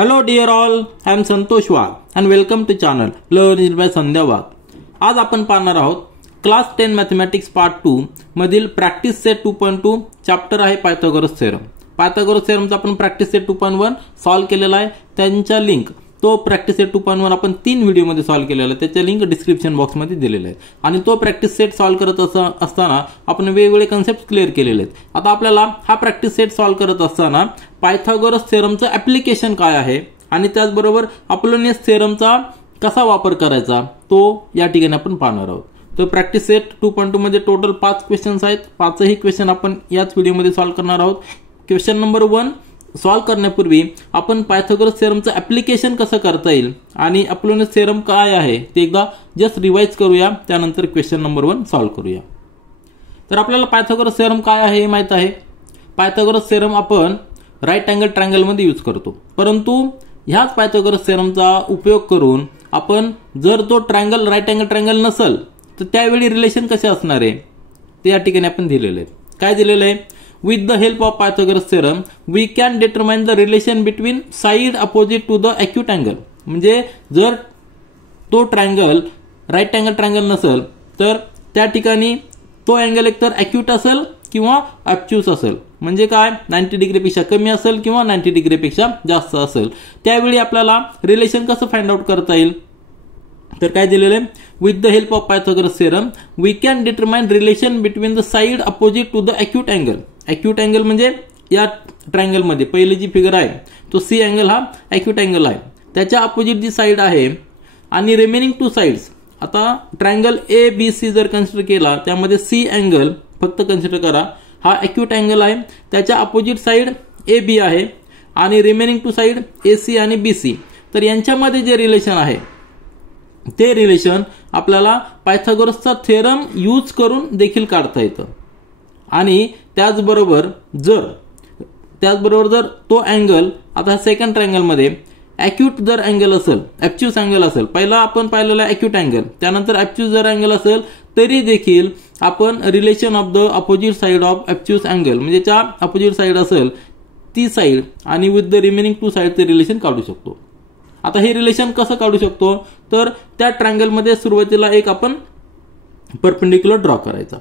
Hello dear all, I am Santosh Wagh and welcome to channel Learn by Sandhya Wagh. आज आपण पाहणार आहोत class 10 mathematics part 2 मधील practice set 2.2 chapter आहे Pythagoras theorem. Pythagoras थेरमचा आपण practice set 2.1 solve केलेला आहे. त्यांचा लिंक तो प्रॅक्टिस सेट 2.1 आपण 3 व्हिडिओ मध्ये सॉल्व केलेला आहे. त्याचे लिंक डिस्क्रिप्शन बॉक्स मध्ये दिलेले आहेत. आणि तो प्रॅक्टिस सेट सॉल्व करत असताना आपण वेगवेगळे कन्सेप्ट क्लिअर केलेले आहेत. आता आपल्याला हा प्रॅक्टिस सेट सॉल्व करत असताना पायथागोरस थेरमचं ऍप्लिकेशन काय आहे आणि त्याचबरोबर अपोलोनियस थेरमचा कसा वापर करायचा तो या ठिकाणी आपण पाहणार आहोत. तर प्रॅक्टिस सेट 2.2 मध्ये टोटल 5 क्वेश्चन्स आहेत. 5ही क्वेश्चन आपण याच व्हिडिओमध्ये सॉल्व करणार आहोत. क्वेश्चन नंबर 1 सॉल्व करण्यापूर्वी आपण पायथागोरस थेरमचं ऍप्लिकेशन कसं करता येईल आणि अपोलोनियस थेरम काय आहे ते एकदा जस्ट रिवाइज करूया. त्यानंतर क्वेश्चन नंबर 1 सॉल्व करूया. तर आपल्याला पायथागोरस थेरम काय आहे हे माहित आहे. पायथागोरस थेरम आपण राईट अँगल ट्रायंगल मध्ये यूज करतो. परंतु ह्याच पायथागोरस थेरमचा उपयोग करून आपण जर तो ट्रायंगल राईट अँगल ट्रायंगल नसेल तर त्यावेळी रिलेशन कसे असणार आहे ते या ठिकाणी आपण दिलेले आहे. काय दिलेलं आहे? With the help of Pythagoras theorem, we can determine the relation between side opposite to the acute angle. म्हणजे जर तो ट्रायंगल राईट अँगल ट्रायंगल नसेल तर त्या ठिकाणी तो अँगल एकतर अॅक्यूट असेल किंवा ऑब्ट्यूस असेल. म्हणजे काय 90 डिग्रीपेक्षा कमी असेल किंवा 90 डिग्रीपेक्षा जास्त असेल. त्यावेळी आपल्याला रिलेशन कसं फाइंड आउट करता येईल तर काय दिलेलं आहे? With the help of Pythagoras theorem we can determine relation between the side opposite to the acute angle. Acute angle म्हणजे या ट्रायंगल मध्ये पहिली जी फिगर आहे तो सी अँगल हा अॅक्यूट अँगल आहे. त्याच्या अपोजिट जी साइड आहे आणि रिमेनिंग टू साइड्स. आता ट्रायंगल ए बी सी जर कन्सिडर केला त्यामध्ये सी अँगल फक्त कन्सिडर करा हा अॅक्यूट अँगल आहे. त्याच्या अपोजिट साइड ए बी आहे आणि remaining to side A C आणि बी सी. तर यांच्यामध्ये जे रिलेशन आहे ते रिलेशन आपल्याला पायथागोरसचा थेरम यूज करून देखील काढता येतं. आणि त्याचबरोबर जर तो अँगल आता सेकंड ट्रायंगल मध्ये अॅक्यूट जर अँगल असेल ऑब्ट्यूस अँगल असेल. पहिला आपण पाहिलेला अॅक्यूट अँगल त्यानंतर ऑब्ट्यूस जर अँगल असेल तरी देखील आपण relation of the opposite side of obtuse angle म्हणजे ज्या अपोजिट साइड असेल ती साइड आणि विथ द रिमेनिंग टू साइडचे रिलेशन काढू शकतो. आता हे रिलेशन कसं काढू शकतो तर त्या ट्रायंगल मध्ये सुरुवातीला एक आपण परपेंडिक्युलर ड्रॉ करायचा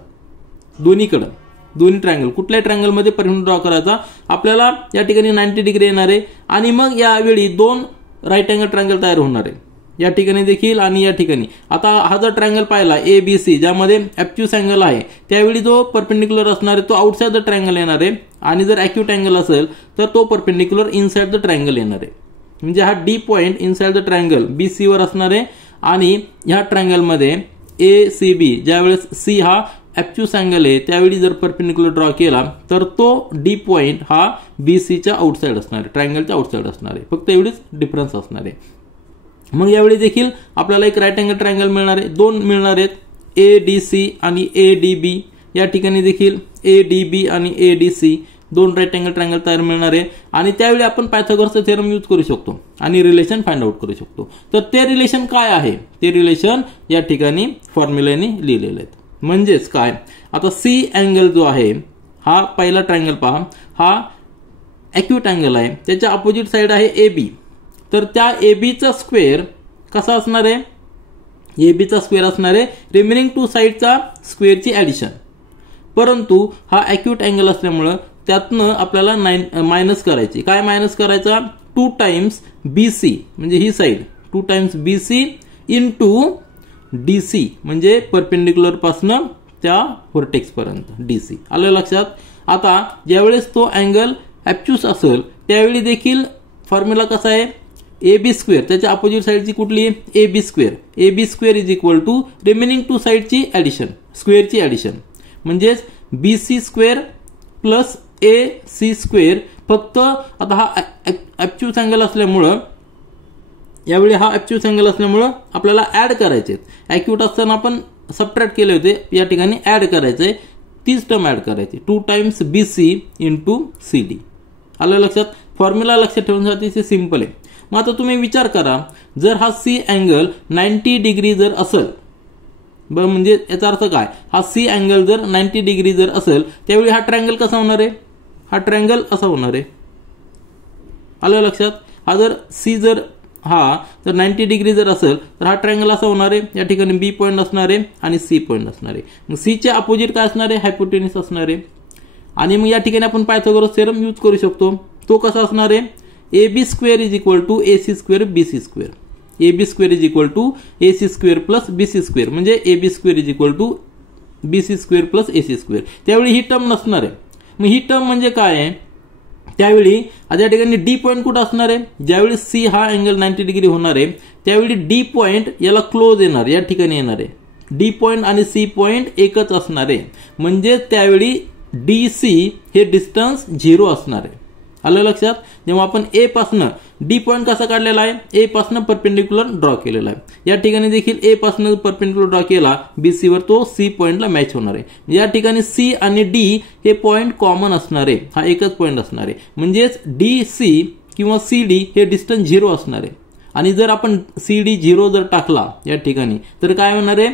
दोन्ही ट्रायंगल कुठल्याही ट्रायंगल मध्ये परपेंडिक्युलर ड्रॉ करायचा. आपल्याला या ठिकाणी 90 डिग्री येणार आहे आणि मग यावेळी दोन राईट अँगल ट्रायंगल तयार होणार आहे या ठिकाणी देखील आणि या ठिकाणी. आता हा जर ट्रायंगल पाहिला ए बी सी ज्यामध्ये ऑब्ट्यूस अँगल आहे त्यावेळी जो परपेंडिक्युलर असणार आहे तो आउटसाइड द ट्रायंगल येणार आहे आणि जर अॅक्यूट अँगल असेल तर तो परपेंडिक्युलर इनसाइड द ट्रायंगल येणार आहे. म्हणजे हा D point inside the triangle B C वर असणार आहे आणि ह्या ट्रायंगल मध्ये ए सी बी ज्यावेळेस सी हा ऑब्ट्यूस अँगल आहे त्यावेळी जर परपेंडिक्युलर ड्रॉ केला तर तो डी पॉइंट हा बी सीच्या आउटसाइड असणार आहे ट्रायंगलच्या आउटसाइड असणार आहे. फक्त एवढीच डिफरन्स असणार आहे. मग यावेळी देखील आपल्याला एक राईट अँगल ट्रायंगल मिळणार आहे. दोन मिळणार आहेत ए डी सी आणि ए डी बी. या ठिकाणी देखील ए डी बी आणि ए डी सी दोन राईट अँगल ट्रायंगल तयार मिळणार आहे आणि त्यावेळी आपण पायथागोरसचा थेरम यूज करू शकतो आणि रिलेशन फाइंड आउट करू शकतो. तर ते रिलेशन काय आहे ते रिलेशन या ठिकाणी फॉर्म्युलाने लिहिलेले आहेत. म्हणजेच काय आता सी अँगल जो आहे हा पहिला ट्रायंगल पहा हा अॅक्यूट अँगल आहे त्याच्या अपोजिट साइड आहे ए बी. तर त्या ए बीचा स्क्वेअर कसा असणार आहे? ए बीचा स्क्वेअर असणार आहे रिमेनिंग टू साइडचा स्क्वेअरची ऍडिशन. परंतु हा अॅक्यूट अँगल असल्यामुळं त्यातनं आपल्याला मायनस करायची. काय मायनस करायचा? 2 टाइम्स बी सी म्हणजे ही side 2 times B C into D C म्हणजे परपेंडिक्युलर पासनं त्या व्हर्टेक्स पर्यंत डी सी. आलं लक्षात? आता ज्यावेळेस तो अँगल ऑब्ट्यूस असेल त्यावेळी देखील फॉर्म्युला कसा आहे? ए बी स्क्वेअर त्याच्या अपोजिट साइडची कुठली A B square. A B square is equal to remaining two साइडची ऍडिशन स्क्वेअरची ऍडिशन म्हणजेच B C square plus A C square. फक्त आता हा ऑब्ट्यूस अँगल असल्यामुळं यावेळी हा ऑब्ट्यूस अँगल असल्यामुळं आपल्याला ऍड करायचे. अॅक्यूट असताना आपण सबट्रॅक्ट केले होते या ठिकाणी ऍड करायचे. तीच टर्म ऍड करायची 2 times B C into C D. आलं लक्षात? फॉर्म्युला लक्षात ठेवण्यासाठी सिंपल आहे. मग आता तुम्ही विचार करा जर हा सी अँगल 90 डिग्री जर असेल बरं म्हणजे याचा अर्थ काय हा सी अँगल जर 90 डिग्री जर असेल त्यावेळी हा ट्रायंगल कसा होणार आहे? हा ट्रायंगल असा होणार आहे. आलं लक्षात? हा जर सी जर हा जर 90 डिग्री जर असेल तर हा ट्रायंगल असा होणार आहे, या ठिकाणी बी पॉईंट असणार आहे आणि सी पॉईंट असणार आहे. मग सीचे अपोजिट काय असणार आहे, हायपोटेन्यूस असणार आहे. आणि मग या ठिकाणी आपण पायथागोरस थेरम यूज करू शकतो. तो कसा असणार आहे, AB square is equal to AC square BC square. AB square is equal to AC square plus BC square, म्हणजे AB square is equal to BC square plus AC square. त्यावेळी ही term नसणार आहे. मग ही टर्म म्हणजे काय आहे, त्यावेळी या ठिकाणी डी पॉईंट कुठं असणार आहे, ज्यावेळी सी हा अँगल 90 डिग्री होणार आहे त्यावेळी डी पॉईंट याला क्लोज येणार, या ठिकाणी येणार आहे. डी पॉईंट आणि सी पॉईंट एकच असणार आहे, म्हणजे त्यावेळी DC हे डिस्टन्स 0 असणार आहे. आलं लक्षात. जेव्हा आपण ए पासून डी पॉईंट कसा काढलेला आहे, ए पासून परपेंडिक्युलर ड्रॉ केलेला आहे. या ठिकाणी देखील ए पासून परपेंडिक्युलर ड्रॉ केला BC वर, तो सी पॉईंटला मॅच होणार आहे. या ठिकाणी सी आणि डी हे पॉईंट कॉमन असणार आहे, हा एकच पॉईंट असणार आहे. म्हणजेच DC किंवा CD हे डिस्टन्स 0 असणार आहे. आणि जर आपण CD 0 जर टाकला या ठिकाणी तर काय होणार आहे,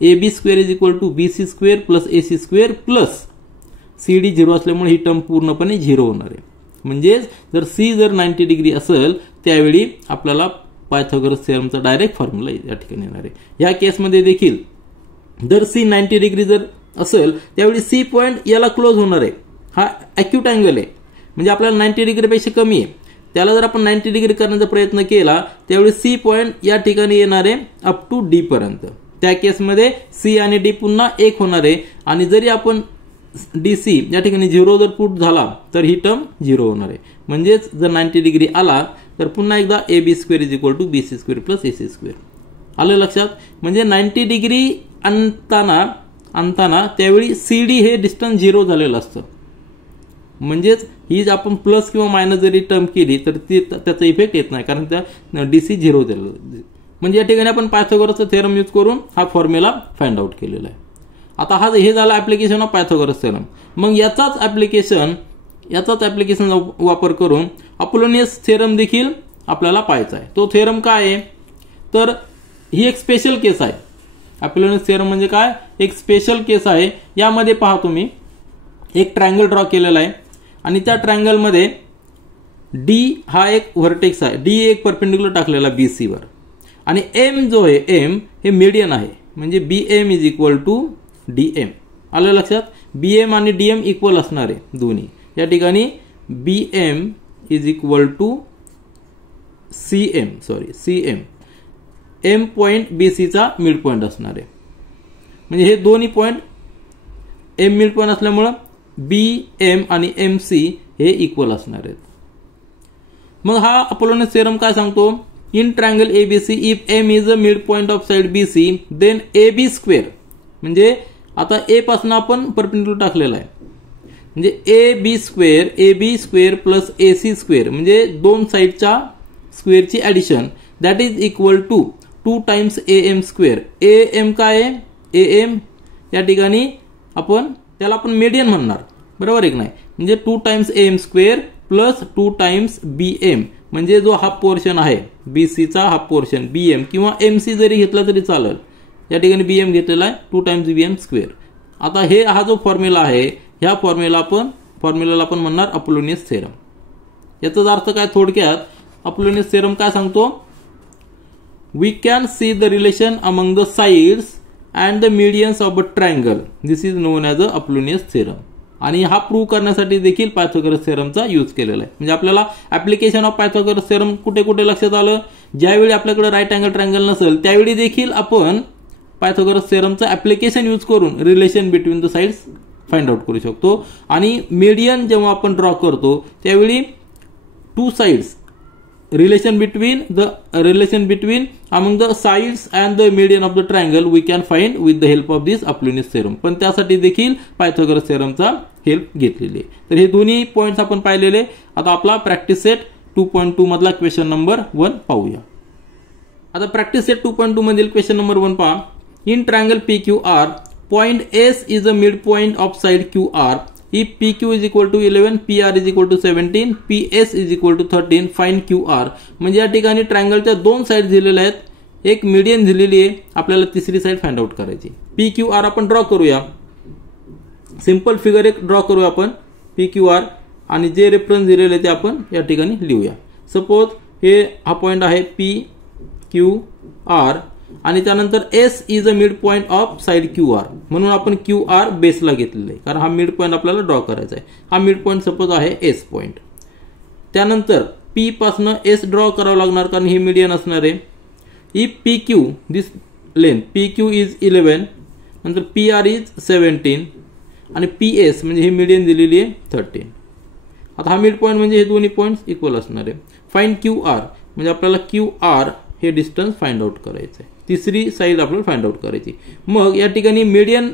AB square is equal to BC square plus AC square plus CD 0 असल्यामुळे ही टर्म पूर्णपणे 0 होणार आहे. म्हणजेच जर सी जर 90 डिग्री असेल त्यावेळी आपल्याला पायथागोरस थेरमचा डायरेक्ट फॉर्म्युला या ठिकाणी येणार आहे. या केसमध्ये देखील जर सी 90 डिग्री जर असेल त्यावेळी सी पॉईंट याला क्लोज होणार आहे. हा ॲक्यूट अँगल आहे, म्हणजे आपल्याला 90 डिग्रीपेक्षा कमी आहे. त्याला जर आपण 90 डिग्री करण्याचा प्रयत्न केला त्यावेळी सी पॉईंट या ठिकाणी येणार आहे अप टू डी पर्यंत. त्या केसमध्ये सी आणि डी पुन्हा एक होणार आहे. आणि जरी आपण DC या ठिकाणी 0 जर पुट झाला तर ही टर्म 0 होणार आहे. म्हणजेच जर 90 डिग्री आला तर पुन्हा एकदा AB square is equal to BC square plus AC square. आलं लक्षात. म्हणजे 90 डिग्री आणताना त्यावेळी CD हे डिस्टन्स 0 झालेलं असतं. म्हणजेच ही आपण प्लस किंवा मायनस जरी टर्म केली तर त्याचा इफेक्ट येत नाही, कारण त्या DC 0 दिलं. म्हणजे या ठिकाणी आपण पायथागोरसचा थेरम यूज करून हा फॉर्म्युला फाइंड आउट केलेला आहे. आता हे झालं ऍप्लिकेशन ऑफ पायथागोरस थेरम. मग याचाच ऍप्लिकेशन वापर करून अपोलोनियस थेरम देखील आपल्याला पाहायचा आहे. तो थेरम काय आहे, तर ही एक स्पेशल केस आहे. अपोलोनियस थेरम म्हणजे काय, एक स्पेशल केस आहे. यामध्ये पहा तुम्ही एक ट्रायंगल ड्रॉ केलेला आहे आणि त्या ट्रायंगल मध्ये डी हा एक व्हर्टेक्स आहे, डी एक परपेंडिक्युलर टाकलेला BC वर, आणि M जो आहे M हे मीडियन आहे. म्हणजे BM is equal to DM. आलं लक्षात. BM आणि DM इक्वल असणार आहे दोन्ही. या ठिकाणी BM is equal to CM M point BC चा मिड पॉइंट असणार आहे. म्हणजे हे दोन्ही पॉइंट M मिड पॉइंट असल्यामुळे BM आणि MC हे इक्वल असणार आहेत. मग हा अपोलोनियस थेरम काय सांगतो, in triangle ABC if M is a mid point of side BC then AB square, म्हणजे आता ए पासून आपण परपेंडिक्युलर टाकलेला आहे, म्हणजे AB square plus AC square, म्हणजे दोन साइडच्या स्क्वेअरची addition, that is equal to 2 times AM square. AM काय आहे, AM या ठिकाणी त्याला आपण मीडियन म्हणणार, बरोबर आहे की नाही. म्हणजे 2 times AM square plus 2 times BM, म्हणजे जो हाफ पोर्शन आहे BCचा हाफ पोर्शन BM किंवा MC जरी घेतला तरी चालेल. या ठिकाणी BM घेतलेला आहे 2 टाइम्स BM स्क्वेअर. आता हा जो फॉर्म्युला आहे ह्या फॉर्म्युलाला आपण म्हणणार अपोलोनियस थेरम. याचा अर्थ काय, थोडक्यात अपोलोनियस थेरम काय सांगतो, we can see the relation among the sides and the medians of a triangle, this is known as a Apollonius theorem. आणि हा प्रूव्ह करण्यासाठी देखील पायथागोरस थेरमचा यूज केलेला आहे. म्हणजे आपल्याला ऍप्लिकेशन ऑफ पायथागोरस थेरम कुठे कुठे लक्षात आलं, ज्यावेळी आपल्याकडे राईट अँगल ट्रायंगल नसेल त्यावेळी देखील आपण पायथागोरस थेरमचं ऍप्लिकेशन यूज करून relation between the sides find out करू शकतो. आणि मीडियन जेव्हा आपण ड्रॉ करतो त्यावेळी 2 sides relation between among the sides and the median of the triangle we can find with the help of this Apollonius theorem. पण त्यासाठी देखील पायथागोरस थेरमचा हेल्प घेतलेली आहे. तर हे दोन्ही पॉइंट्स आपण पाहिलेले. आता आपला प्रॅक्टिस सेट 2.2 मधला क्वेश्चन नंबर 1 पाहूया. आता प्रॅक्टिस सेट 2.2 मधील क्वेश्चन नंबर 1 पहा. In triangle PQR point S is a midpoint of side QR. If PQ is equal to 11, PR is equal to 17, PS is equal to 13, find QR. म्हणजे या ठिकाणी ट्रायंगलच्या दोन side दिलेल्या आहेत, एक median दिलेली आहे, आपल्याला तिसरी साइड फाइंड आउट करायची. PQR आपण ड्रॉ करूया, सिंपल फिगर एक ड्रॉ करूया आपण PQR, आणि जे रेफरन्स दिलेले ते आपण या ठिकाणी लिहूया. सपोज हे हा पॉईंट आहे पी क्यू आर आणि त्यानंतर S is a mid point of side Q R, म्हणून आपण क्यू आर बेसला घेतलेलं आहे कारण हा मिड पॉईंट आपल्याला ड्रॉ करायचा आहे. हा मिड पॉईंट सपोज आहे एस पॉईंट. त्यानंतर पी पासनं एस ड्रॉ करावं लागणार कारण हे मीडियन असणार आहे. If P Q this length P Q is 11, नंतर पी आर इज 17 आणि पी एस म्हणजे ही मीडियन दिलेली आहे 13. आता हा मिड पॉईंट म्हणजे हे दोन्ही पॉईंट्स इक्वल असणार आहे. फाइंड क्यू आर म्हणजे आपल्याला क्यू आर हे डिस्टन्स फाइंड आउट करायचं आहे. तिसरी साईड आपल्याला फाइंड आउट करायची. मग या ठिकाणी मीडियन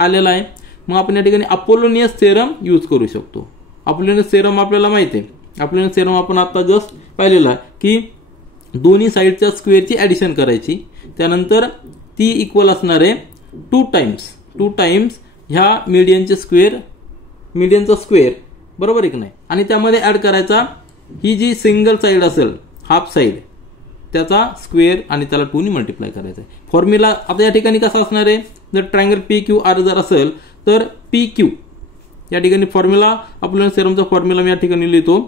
आलेला आहे, मग आपण या ठिकाणी अपोलोनियस थेरम यूज करू शकतो. अपोलोनियस थेरम आपल्याला माहिती आहे. अपोलोनियस थेरम आपण आता जस्ट पाहिलेला की दोन्ही साईडच्या स्क्वेअरची ॲडिशन करायची, त्यानंतर ती इक्वल असणार आहे 2 टाइम्स ह्या मीडियनचे स्क्वेअर, मीडियनचा स्क्वेअर बरोबर आहे की नाही, आणि त्यामध्ये ॲड करायचा ही जी सिंगल साईड असेल हाफ साईड त्याचा स्क्वेअर आणि त्याला 2 ने मल्टिप्लाय करायचा आहे. फॉर्म्युला आता या ठिकाणी कसा असणार आहे, जर ट्रायंगल पी क्यू आर जर असेल तर पी क्यू या ठिकाणी फॉर्म्युला अपोलोनियस थेरमचा फॉर्म्युला मी या ठिकाणी लिहितो.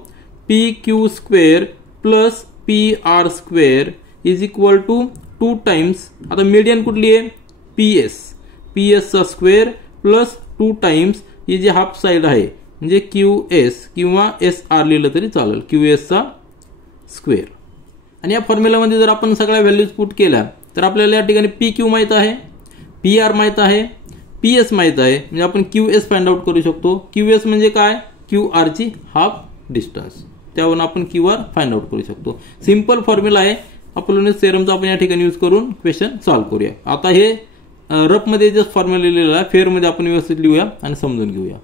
P Q square plus P R square is equal to 2 times, आता मीडियन कुठली आहे पी एसचा स्क्वेअर प्लस 2 टाइम्स ही जी हाफ साईड आहे म्हणजे क्यू एस किंवा एस आर लिहिलं तरी चालेल, क्यू एसचा स्क्वेअर. आणि या फॉर्म्युलामध्ये जर आपण सगळ्या व्हॅल्यूज पुट केल्या तर आपल्याला या ठिकाणी पी क्यू माहित आहे, पी आर माहित आहे, पी एस माहित आहे, म्हणजे आपण क्यू एस फाइंड आउट करू शकतो. क्यू एस म्हणजे काय, क्यू आर ची हाफ डिस्टन्स, त्यावरून आपण क्यू आर फाइंड आउट करू शकतो. सिंपल फॉर्म्युला आहे. अपोलोनियस थेरमचा आपण या ठिकाणी यूज करून क्वेश्चन सॉल्व्ह करूया. आता हे रफमध्ये जे फॉर्म्युला लिहिलेला आहे फेअरमध्ये आपण व्यवस्थित लिहूया आणि समजून घेऊया.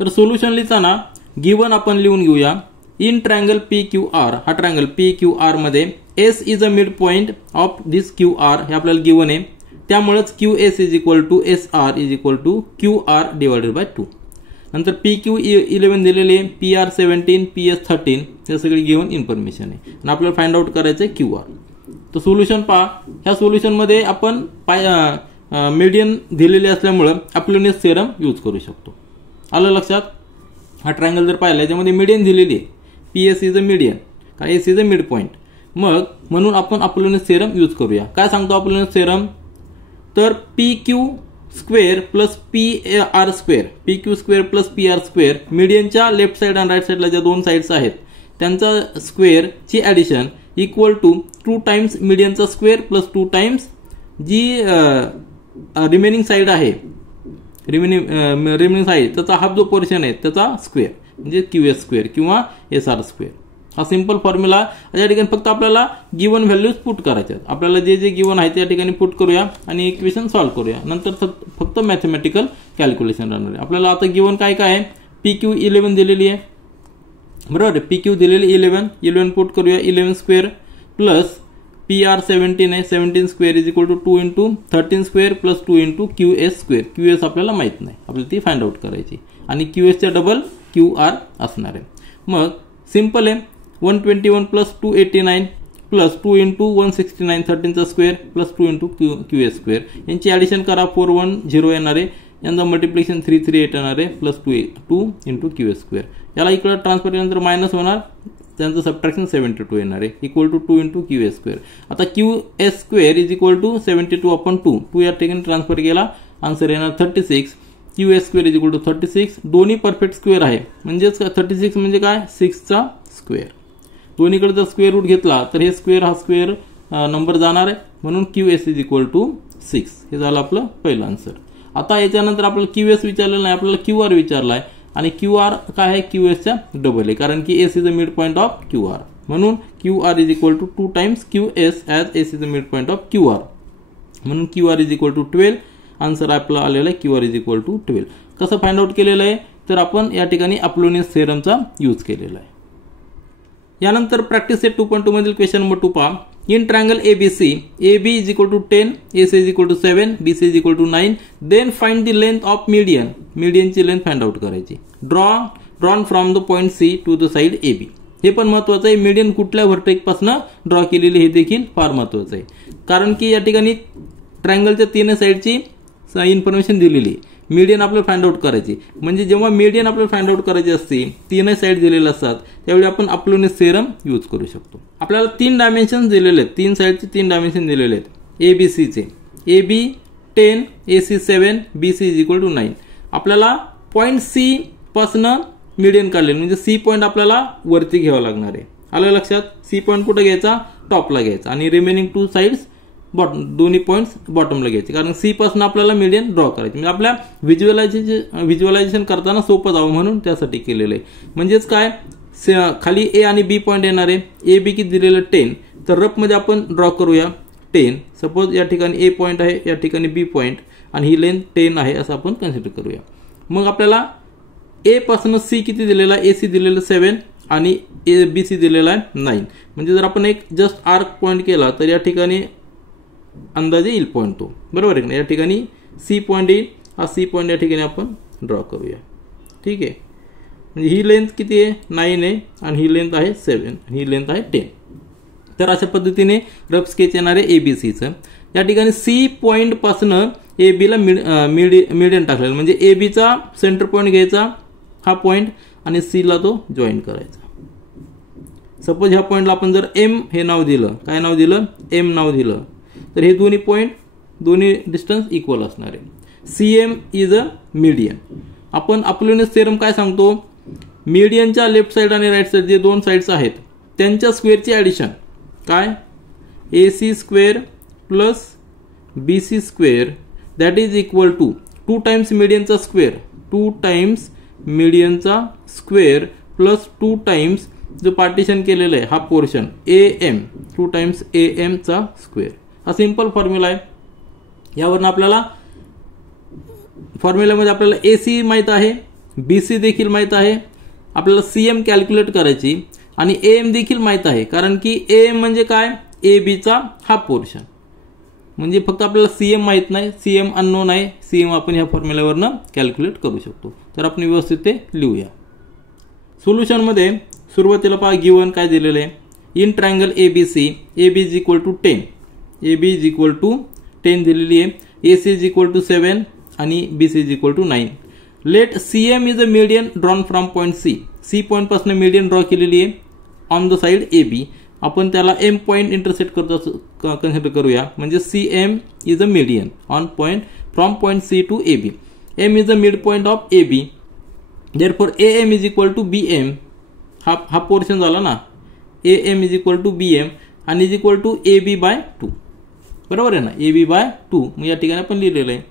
तर सोल्युशन लिहिताना गिवन आपण लिहून घेऊया. In triangle P Q R, हा ट्रायंगल पी क्यू आर मध्ये S is a mid point of this Q R हे आपल्याला गिवन आहे, त्यामुळेच Q S is equal to S R is equal to Q R divided by 2. नंतर P Q 11 दिलेले आहे, P R 17, P S 13 हे सगळी गिवन इन्फॉर्मेशन आहे आणि आपल्याला फाइंड आउट करायचं आहे क्यू आर. तर सोल्युशन पहा. ह्या सोल्युशनमध्ये आपण मीडियन दिलेले असल्यामुळं अपोलोनियस थेरम यूज करू शकतो. आलं लक्षात. हा ट्रायंगल जर पाहिला याच्यामध्ये मीडियन दिलेली आहे, P S is a median कारण S is a mid point, मग म्हणून आपण अपोलोनियस थेरम यूज करूया. काय सांगतो अपोलोनियस थेरम, तर P Q square plus P R square, P Q square plus P R square मीडियनच्या लेफ्ट साईड आणि राईट साईडला ज्या 2 साईड्स आहेत त्यांचा स्क्वेअर ची ॲडिशन इक्वल टू 2 टाइम्स मीडियनचा स्क्वेअर प्लस 2 टाइम्स जी रिमेनिंग साईड आहे, रिमेनिंग साईड त्याचा हाफ जो पोर्शन आहे त्याचा स्क्वेअर म्हणजे क्यू एस स्क्वेअर किंवा एस आर स्क्वेअर. हा सिंपल फॉर्म्युला. या ठिकाणी फक्त आपल्याला गिवन व्हॅल्यूज पुट करायच्या आहेत. आपल्याला जे जे गिवन आहे त्या ठिकाणी पुट करूया आणि इक्वेशन सॉल्व्ह करूया. नंतर फक्त मॅथमॅटिकल कॅल्क्युलेशन राहणार आहे. आपल्याला आता गिवन काय काय आहे, पी क्यू 11 दिलेली आहे बरोबर आहे, पी क्यू दिलेली 11 पुट करूया. 11 स्क्वेअर प्लस पी आर 17 आहे, 17 square is equal to 2 into 13 square plus 2 into Q S square. Q S आपल्याला माहित नाही, आपल्याला ती फाइंड आउट करायची आणि क्यू एसच्या डबल क्यू आर असणार आहे. मग सिंपल आहे. 121 प्लस 289 प्लस 2 इंटू 169 13चा square plus 2 into Q S square यांची ॲडिशन करा. 410 येणार आहे, यांचा मल्टिप्लिकेशन 338 येणार आहे plus 2 into Q S square. याला इकडे ट्रान्सफर केल्यानंतर मायनस होणार, त्यांचं सबट्रॅक्शन 72 येणार आहे equal to 2 into Q S square. आता Q S square is equal to 72 upon 2 या ठिकाणी ट्रान्सफर केला, आन्सर येणार 36. Q S square is equal to 36. दोन्ही परफेक्ट स्क्वेअर आहे म्हणजेच 36 म्हणजे काय 6चा स्क्वेअर. दोन्हीकडे जर स्क्वेअर रूट घेतला तर हे स्क्वेअर हा स्क्वेअर नंबर जाणार आहे, म्हणून Q S is equal to 6. हे झालं आपलं पहिलं आन्सर. आता याच्यानंतर आपल्याला क्यू एस विचारलेलं नाही, आपल्याला क्यू आर विचारला आहे आणि क्यू आर काय आहे क्यू एसच्या डबल आहे कारण की S is a mid point of Q R, म्हणून Q R is equal to 2 times Q S as S is a mid point of Q R, म्हणून Q R is equal to 12. Answer आपला आलेला आहे Q R is equal to 12. कसं find out केलेलं आहे तर आपण या ठिकाणी अपोलोनियस थेरमचा यूज केलेला आहे. यानंतर प्रॅक्टिस सेट 2.2 मधील क्वेश्चन नंबर 2 पहा. In triangle ABC, AB is equal to 10, AC is equal to 7, BC is equal to 9. Then find the length of median. Median ची लेंथ फाइंड आउट करायची. Drawn from the point C to the side AB. हे पण महत्वाचं आहे. Median कुठल्या vertex पासून draw केलेली हे देखील फार महत्वाचं आहे कारण की या ठिकाणी ट्रायंगलच्या 3 साइडची इन्फॉर्मेशन दिलेली आहे. मीडियन आपल्याला फाइंड आउट करायची. म्हणजे जेव्हा मीडियन आपल्याला फाइंड आउट करायची असते, तीनही साईड दिलेले असतात, त्यावेळी आपण अपोलोनियस थेरम यूज करू शकतो. आपल्याला 3 डायमेन्शन दिलेले आहेत, 3 साईडचे 3 डायमेन्शन दिलेले आहेत एबीसीचे. AB 10, AC 7, BC = 9. आपल्याला पॉईंट सी पासून मीडियन काढले, म्हणजे सी पॉईंट आपल्याला वरती घ्यावा लागणार आहे. आलं लक्षात? सी पॉईंट कुठे घ्यायचा? टॉपला घ्यायचा आणि रिमेनिंग 2 साइड्स दोन्ही पॉईंट्स बॉटमला घ्यायचे, कारण सी पासून आपल्याला मीडियन ड्रॉ करायची. म्हणजे आपल्या व्हिज्युअलायझेशन करताना सोपं जावं म्हणून त्यासाठी केलेलं आहे. म्हणजेच काय, खाली ए आणि बी पॉईंट येणार आहे. ए बी किती दिलेलं 10, तर रफ मध्ये आपण ड्रॉ करूया 10. सपोज या ठिकाणी ए पॉईंट आहे, या ठिकाणी बी पॉईंट आणि ही लेंथ 10 आहे असं आपण कन्सिडर करूया. मग आपल्याला ए पासून सी किती दिलेला आहे? AC दिलेलं 7 आणि BC दिलेला आहे 9. म्हणजे जर आपण एक जस्ट आर्क पॉईंट केला तर या ठिकाणी अंदाजे येईल पॉईंट तो, बरोबर आहे ना. या ठिकाणी सी पॉईंट येईल, हा सी पॉईंट या ठिकाणी आपण ड्रॉ करूया. ठीक आहे, म्हणजे ही लेंथ किती आहे? 9 आहे आणि ही लेंथ आहे 7 आणि ही लेंथ आहे 10. तर अशा पद्धतीने रफ स्केच येणार आहे एबीसीचं. या ठिकाणी सी पॉईंट पासून ए बीला मीडियन टाकलेलं, म्हणजे ए बीचा सेंटर पॉईंट घ्यायचा हा पॉईंट आणि सी ला तो जॉईन करायचा. सपोज ह्या पॉईंटला आपण जर एम हे नाव दिलं, काय नाव दिलं? एम नाव दिलं, तर हे दोन्ही पॉईंट दोन्ही डिस्टन्स इक्वल असणार आहे. CM is a median. आपण अपोलोनियस थेरम काय सांगतो? मीडियनच्या लेफ्ट साइड आणि राईट साइड जे 2 साइड्स आहेत त्यांच्या स्क्वेअरची ॲडिशन काय? AC square plus BC square that is equal to 2 times मीडियनचा स्क्वेअर, 2 टाइम्स मीडियनचा स्क्वेअर प्लस 2 टाइम्स जो पार्टिशन केलेलं आहे हा पोर्शन AM, 2 टाइम्स AM चा स्क्वेअर. हा सिंपल फॉर्म्युला आहे. यावरून आपल्याला फॉर्म्युल्यामध्ये आपल्याला AC माहित आहे, BC देखील माहित आहे, आपल्याला CM कॅल्क्युलेट करायची आणि AM देखील माहित आहे, कारण की AM म्हणजे काय? AB चा हा पोर्शन. म्हणजे फक्त आपल्याला CM माहित नाही, CM अननोन आहे, CM आपण ह्या फॉर्म्युल्यावरनं कॅल्क्युलेट करू शकतो. तर आपण व्यवस्थित ते लिहूया. सोल्युशन मध्ये सुरुवातीला पहा गिवन काय दिलेलं आहे? In triangle ABC AB is equal to 10, AB is equal to 10 दिलेली आहे, AC इज इक्वल टू 7 आणि BC is equal to 9. Let CM is a median drawn from point C point पासून मीडियन ड्रॉ केलेली आहे on the side AB. आपण त्याला M point intersect करतो consider करूया, म्हणजे CM is a median on point from point C to AB. M is a mid point of AB. Therefore AM is equal to BM. हा portion झाला ना, AM is equal to BM आणि is equal to AB by 2. बरोबर आहे ना, AB by 2. मग या ठिकाणी आपण लिहिलेलं आहे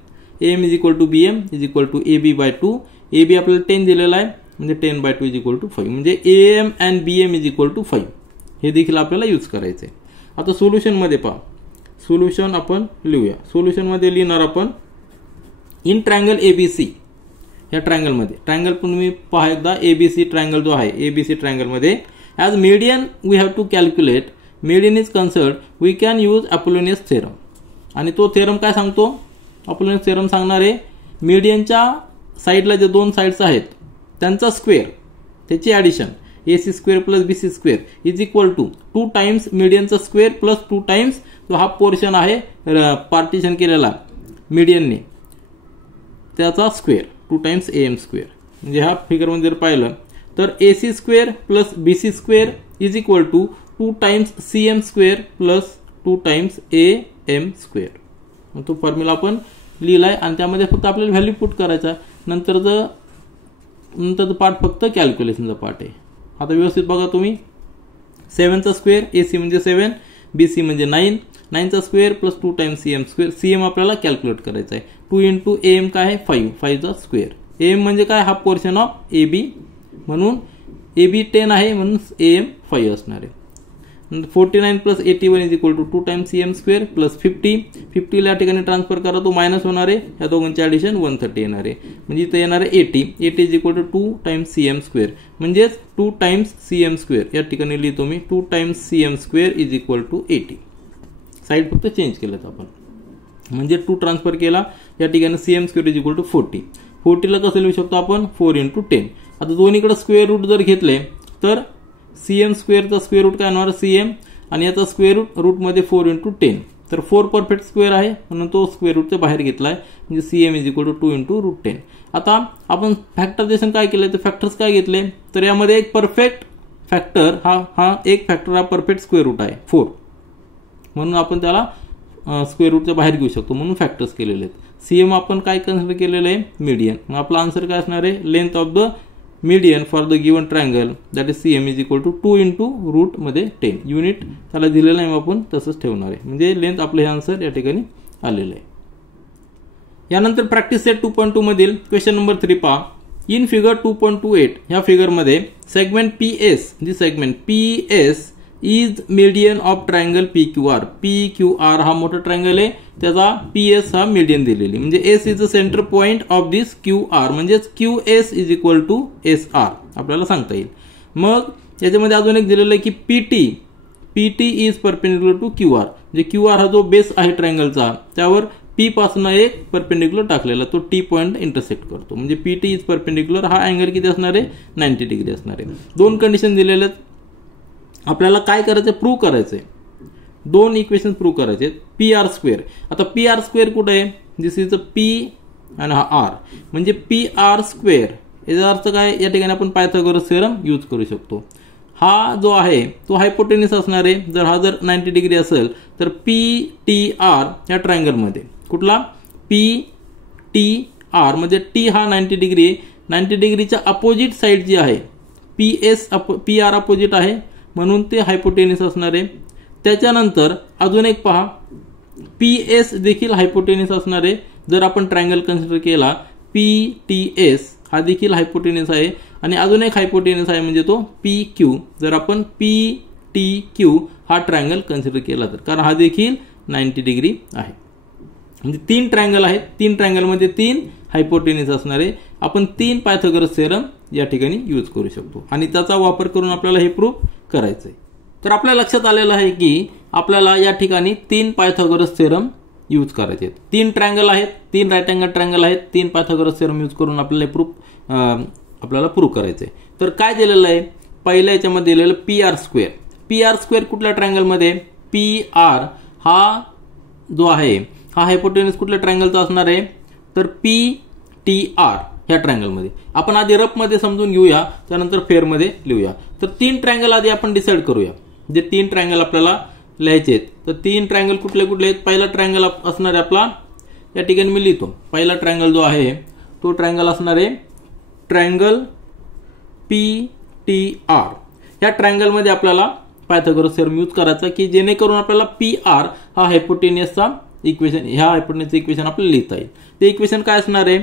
AM is equal to BM is equal to AB by 2. AB आपल्याला 10 दिलेला आहे, म्हणजे 10 बाय 2 इज इक्वल टू 5. म्हणजे AM and BM is equal to 5. हे देखील आपल्याला यूज करायचं आहे. आता सोल्युशन मध्ये पहा, सोल्युशन आपण लिहूया. सोल्युशन मध्ये लिहिणार आपण इन ट्रायंगल ABC. या ट्रायंगल मध्ये ट्रायंगल तुम्ही पहा एकदा, ABC ट्रायंगल जो आहे ABC ट्रायंगल मध्ये as median we have to calculate, median is concerned, we can use Apollonius theorem. आणि तो थेरम काय सांगतो? अपोलोनियस थेरम सांगणार आहे मीडियनच्या साईडला जे 2 साइड्स आहेत त्यांचा स्क्वेअर, त्याची addition AC square plus BC square is equal to 2 times मीडियनचा स्क्वेअर प्लस 2 टाइम्स जो हा पोर्शन आहे पार्टिशन केलेला मीडियनने त्याचा स्क्वेअर, 2 टाइम्स AM स्क्वेअर. म्हणजे ह्या फिगरमध्ये जर पाहिलं तर AC square plus BC square is equal to 2 times CM square plus 2 times AM square. मग तो फॉर्म्युला आपण लिहिलाय आणि त्यामध्ये फक्त आपल्याला व्हॅल्यू पुट करायचा. नंतरचा पार्ट फक्त कॅल्क्युलेशनचा पार्ट आहे. आता व्यवस्थित बघा तुम्ही, 7चा स्क्वेअर AC म्हणजे 7, BC म्हणजे 9, 9चा square plus 2 times CM square. CM आपल्याला कॅल्क्युलेट करायचा आहे. 2 इंटू AM काय आहे? 5, 5चा स्क्वेअर. AM म्हणजे काय? हा पोर्शन ऑफ AB, म्हणून AB 10 आहे म्हणून AM 5 असणार आहे. 49 plus 81 is equal to 2 times CM square plus 50 ला या ठिकाणी ट्रान्सफर करा, तो मायनस होणार आहे, या दोघांची ॲडिशन 130 येणार आहे. म्हणजे इथं येणार आहे 80 is equal to 2 times CM square. म्हणजेच 2 टाइम्स CM स्क्वेअर या ठिकाणी लिहितो मी, 2 times CM square is equal to 80. Side फक्त चेंज केलं आपण, म्हणजे 2 ट्रान्सफर केला, या ठिकाणी CM square is equal to 40. 40ला कसं लिहू शकतो आपण? 4 इंटू 10. आता दोन्हीकडे स्क्वेअर रूट जर घेतले तर CM स्क्वेअरचा स्क्वेअर रूट काय होणार? CM आणि याचा स्क्वेअर रूट मध्ये 4 इंटू 10. तर 4 परफेक्ट स्क्वेअर आहे म्हणून तो स्क्वेअर रूटच्या बाहेर घेतलाय, म्हणजे CM = 2 × √10. आता आपण फॅक्टरायझेशन काय केलंय, तर फॅक्टर्स काय घेतले, तर यामध्ये एक परफेक्ट फॅक्टर हा एक फॅक्टर हा परफेक्ट स्क्वेअर रूट आहे 4, म्हणून आपण त्याला स्क्वेअर रूटच्या बाहेर घेऊ शकतो, म्हणून फॅक्टर्स केलेले आहेत. CM आपण काय कन्सिडर केलेलं आहे, मीडियन. मग आपला आन्सर काय असणार आहे, length of the median for the given triangle that is CM = 2 × √10. Unit त्याला दिलेलं आहे, आपण तसंच ठेवणार आहे, म्हणजे लेंथ आपलं हे आन्सर या ठिकाणी आलेलं आहे. यानंतर प्रॅक्टिस सेट 2.2 मधील क्वेश्चन नंबर 3 पहा. इन फिगर 2.28 ह्या फिगरमध्ये सेगमेंट PS, जी segment PS is median of triangle PQR. PQR हा मोठा ट्रायंगल आहे, त्याचा PS हा मीडियन दिलेली, म्हणजे S is the centre point of this QR, म्हणजे QS = SR आपल्याला सांगता येईल. मग याच्यामध्ये अजून एक दिलेलं आहे की PT is perpendicular to QR, म्हणजे QR हा जो बेस आहे ट्रायंगलचा त्यावर P पासून एक परपेंडिक्युलर टाकलेला, तो T पॉइंट इंटरसेक्ट करतो, म्हणजे PT इज परपेंडिक्युलर. हा अँगल किती असणार आहे, 90 डिग्री असणार आहे. दोन कंडिशन दिलेल्या आहेत, आपल्याला काय करायचं, प्रूव्ह करायचंय. दोन इक्वेशन प्रूव्ह करायचे. PR², आता PR² कुठे आहे, दिस इज P आणि हा R, म्हणजे PR². याचा अर्थ काय, या ठिकाणी आपण पायथागोरस थेरम यूज करू शकतो. हा जो आहे तो हायपोटेन्यूस असणार आहे. जर 90 डिग्री असेल तर PTR या ट्रायंगलमध्ये कुठला, PTR म्हणजे T हा 90 डिग्री आहे, 90 डिग्रीच्या अपोजिट साइड जी आहे PR अपोजिट आहे, म्हणून ते हायपोटेन्यूस असणार आहे. त्याच्यानंतर अजून एक पहा, PS देखील हायपोटेन्यूस असणार आहे. जर आपण ट्रायंगल कन्सिडर केला, PTS हा देखील हायपोटेन्यूस आहे, आणि अजून एक हायपोटेन्यूस आहे म्हणजे तो PQ. जर आपण PTQ हा ट्रायंगल कन्सिडर केला तर, कारण हा देखील 90 डिग्री आहे. म्हणजे 3 ट्रायंगल आहेत, 3 ट्रायंगलमध्ये 3 हायपोटेन्यूस असणार आहे. आपण 3 पायथागोरस थेरम या ठिकाणी यूज करू शकतो, आणि त्याचा वापर करून आपल्याला हे प्रूव्ह करायचंय. तर आपल्या लक्षात आलेलं आहे की आपल्याला या ठिकाणी 3 पायथागोरस थेरम यूज करायचे आहेत. 3 ट्रायंगल आहेत, 3 राईट अँगल ट्रायंगल आहेत, 3 पायथागोरस थेरम यूज करून आपल्याला प्रूव्ह करायचंय. तर काय दिलेलं आहे, पहिल्या याच्यामध्ये दिलेलं PR². PR² कुठल्या ट्रायंगलमध्ये, PR हा जो आहे हा हायपोटेन्यूस कुठल्या ट्रायंगलचा असणार आहे, तर PTR ह्या ट्रायंगलमध्ये. आपण आधी रफमध्ये समजून घेऊया, त्यानंतर फेअरमध्ये लिहूया. तर 3 ट्रायंगल आधी आपण डिसाईड करूया, जे 3 ट्रायंगल आपल्याला लिहायचे आहेत. तर 3 ट्रायंगल कुठले कुठले आहेत, पहिला ट्रायंगल असणार आहे आपला, या ठिकाणी मी लिहितो. पहिला ट्रायंगल जो आहे तो ट्रायंगल असणार आहे ट्रायंगल PTR. या ट्रायंगलमध्ये आपल्याला पायथागोरस थेरम यूज करायचा, की जेणेकरून आपल्याला PR हा हायपोटेन्यूसचा इक्वेशन, ह्या हायपोटेन्यूसचं इक्वेशन आपल्याला लिहिता येईल. ते इक्वेशन काय असणार आहे,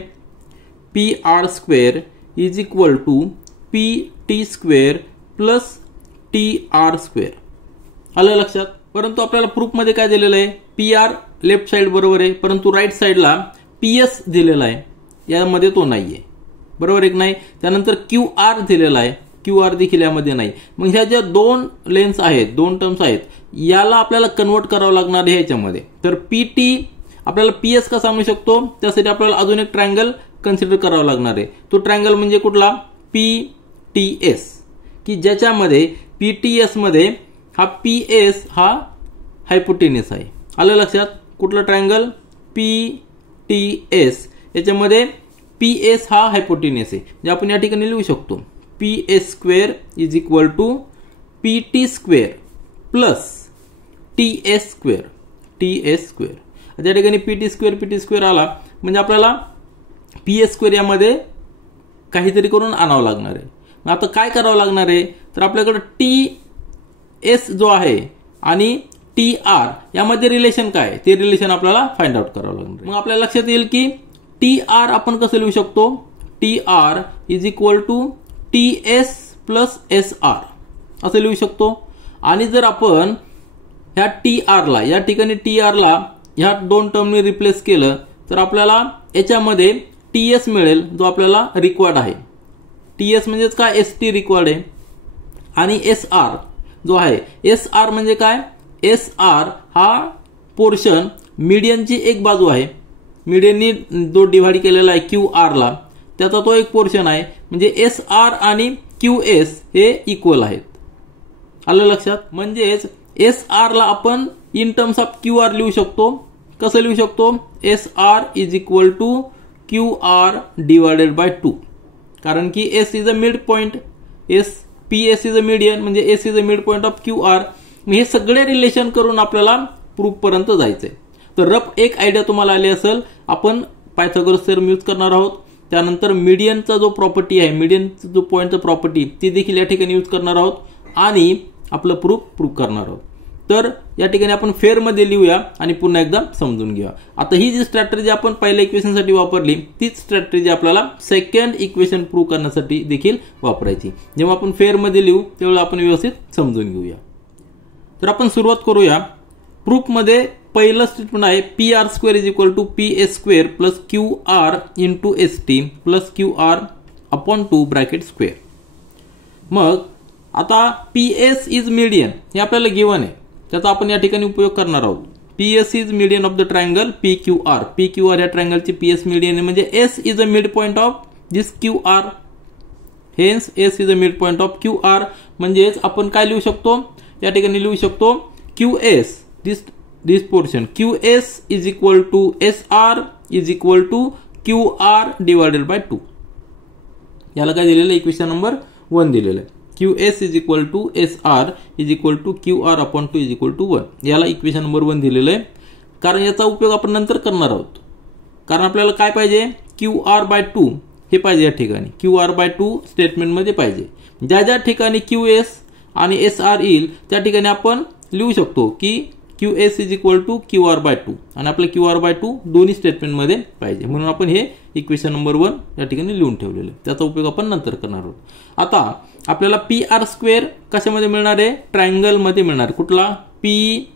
PR² = PT² + TR². आलं लक्षात. परंतु आपल्याला प्रूफमध्ये काय दिलेलं आहे, PR लेफ्ट साइड बरोबर आहे, परंतु राईट साइडला PS दिलेला आहे, यामध्ये तो नाहीये, बरोबर एक नाही. त्यानंतर QR दिलेला आहे, QR देखील यामध्ये नाही. मग ह्या ज्या 2 लेन्स आहेत, 2 टर्म्स आहेत, याला आपल्याला कन्वर्ट करावं लागणार आहे ह्याच्यामध्ये. तर PT आपल्याला PS कसा म्हणू शकतो, त्यासाठी आपल्याला अजून एक ट्रायंगल कन्सिडर करावा लागणार आहे. तो ट्रायंगल म्हणजे कुठला, PTS, की ज्याच्यामध्ये PTS मध्ये हा PS हा हायपोटेन्यूस आहे. आलं लक्षात. कुठला ट्रायंगल, PTS, याच्यामध्ये PS हा हायपोटेन्यूस आहे, जे आपण या ठिकाणी लिहू शकतो. PS² = PT² + TS². त्या ठिकाणी PT² आला म्हणजे आपल्याला PS² यामध्ये काहीतरी करून आणावं लागणार आहे. मग आता काय करावं लागणार आहे, तर आपल्याकडे TS जो आहे आणि TR यामध्ये रिलेशन काय, ते रिलेशन आपल्याला फाइंड आउट करावं लागणार आहे. मग आपल्या लक्षात येईल की TR आपण कसं लिहू शकतो, TR = TS + SR असं लिहू शकतो. आणि जर आपण ह्या TR ला, या ठिकाणी TR ला ह्या 2 टर्मने रिप्लेस केलं तर आपल्याला याच्यामध्ये TS मिळेल, जो आपल्याला रिक्वायर्ड आहे. TS म्हणजेच काय, ST रिक्वायर्ड आहे. आणि SR जो आहे, SR म्हणजे काय, SR हा पोर्शन मीडियनची एक बाजू आहे, मीडियननी जो डिव्हाइड केलेला आहे QR ला, त्याचा तो एक पोर्शन आहे. म्हणजे SR आणि QS हे इक्वल आहेत. आलं लक्षात. म्हणजेच SR ला आपण in terms of Q R लिहू शकतो. कसं लिहू शकतो? S R is equal to Q R divided by 2. कारण की S is a mid point, P S is a median, म्हणजे S is a mid point of Q R. हे सगळे रिलेशन करून आपल्याला प्रूफ पर्यंत जायचंय. तर रफ एक आयडिया तुम्हाला आली असेल. आपण पायथागोरस थेरम यूज करणार आहोत. त्यानंतर मीडियनचा जो प्रॉपर्टी आहे, मीडियनचा जो पॉइंटचा प्रॉपर्टी, ती देखील या ठिकाणी यूज करणार आहोत आणि आपलं प्रूफ करणार आहोत. तर या ठिकाणी आपण फेअरमध्ये लिहूया आणि पुन्हा एकदा समजून घेऊया. आता ही जी स्ट्रॅटेजी आपण पहिल्या इक्वेशनसाठी वापरली, तीच स्ट्रॅटेजी आपल्याला सेकंड इक्वेशन प्रूव्ह करण्यासाठी देखील वापरायची. जेव्हा आपण फेअरमध्ये लिहू तेव्हा आपण व्यवस्थित समजून घेऊया. तर आपण सुरुवात करूया. प्रूफमध्ये पहिलं स्टेटमेंट आहे P R square is equal to P S square plus Q R into S T plus Q R upon 2 bracket square. मग आता पी एस इज मीडियन हे आपल्याला गिवन आहे, त्याचा आपण या ठिकाणी उपयोग करणार आहोत. P S is median of the triangle P Q R. P Q R या ट्रायंगलची पी एस मीडियन आहे, म्हणजे S is a mid point of this Q R. Hence S is a mid point of Q R. म्हणजेच आपण काय लिहू शकतो? या ठिकाणी लिहू शकतो Q S, this portion Q S is equal to S R is equal to Q R divided by 2. याला काय दिलेलं? इक्वेशन नंबर 1 दिलेलं आहे. Q S is equal to S R is equal to Q R upon 2 is equal to 1. याला equation number 1 दिलेलं आहे. कारण याचा उपयोग आपण नंतर करणार आहोत. कारण आपल्याला काय पाहिजे? क्यू आर बाय 2 हे पाहिजे. या ठिकाणी क्यू आर बाय 2 स्टेटमेंटमध्ये पाहिजे. ज्या ज्या ठिकाणी क्यू एस आणि एस आर येईल त्या ठिकाणी आपण लिहू शकतो की Q S is equal to Q R by 2 आणि आपल्या क्यू आर बाय 2 दोन्ही स्टेटमेंटमध्ये पाहिजे. म्हणून आपण हे इक्वेशन नंबर 1 या ठिकाणी लिहून ठेवलेलं आहे. त्याचा उपयोग आपण नंतर करणार आहोत. आता आपल्याला पी आर स्क्वेअर कशामध्ये मिळणार आहे? ट्रायंगलमध्ये मिळणार. कुठला? पी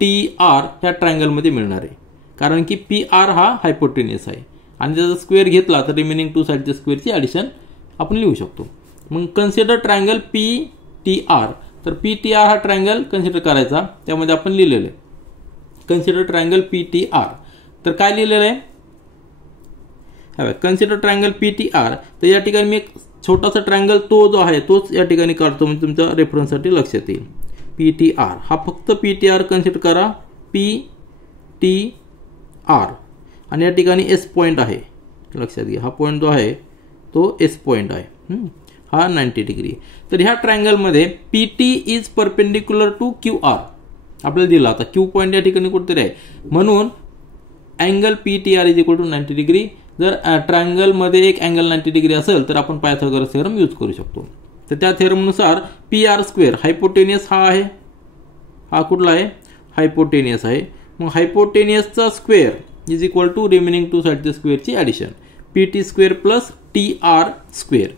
टी आर ह्या ट्रायंगलमध्ये मिळणार आहे. कारण की पी आर हा हायपोटेनियस आहे आणि त्याचा स्क्वेअर घेतला तर रिमेनिंग 2 साईडच्या स्क्वेअरची ॲडिशन आपण लिहू शकतो. मग consider triangle P T R. तर पी टी आर हा ट्रायंगल कन्सिडर करायचा. त्यामध्ये आपण लिहिलेलं आहे consider triangle P T R. तर काय लिहिलेलं आहे? Consider triangle P T R. तर या ठिकाणी मी एक छोटासा ट्रायंगल तो जो आहे तोच या ठिकाणी काढतो, म्हणजे तुमच्या रेफरन्ससाठी लक्षात येईल. पी टी आर हा फक्त पी टी आर कन्सिडर करा. पी टी आर आणि या ठिकाणी एस पॉइंट आहे, लक्षात घ्या. हा पॉइंट जो आहे तो एस पॉइंट आहे. हा 90 डिग्री. तर ह्या ट्रायंगलमध्ये P T is perpendicular to Q R आपल्याला दिला. आता क्यू पॉइंट या ठिकाणी कुठेतरी आहे, म्हणून angle P T R is equal to 90 degree. जर ट्रायंगलमध्ये एक अँगल 90 डिग्री असेल तर आपण पायथागोरस थेरम यूज करू शकतो. तर त्या थेरमनुसार पी आर स्क्वेअर हायपोटेनियस हा आहे. हा कुठला आहे? हायपोटेनियस आहे. मग हायपोटेनियसचा square is equal to remaining 2 साईडच्या स्क्वेअरची addition. P T square plus T R square.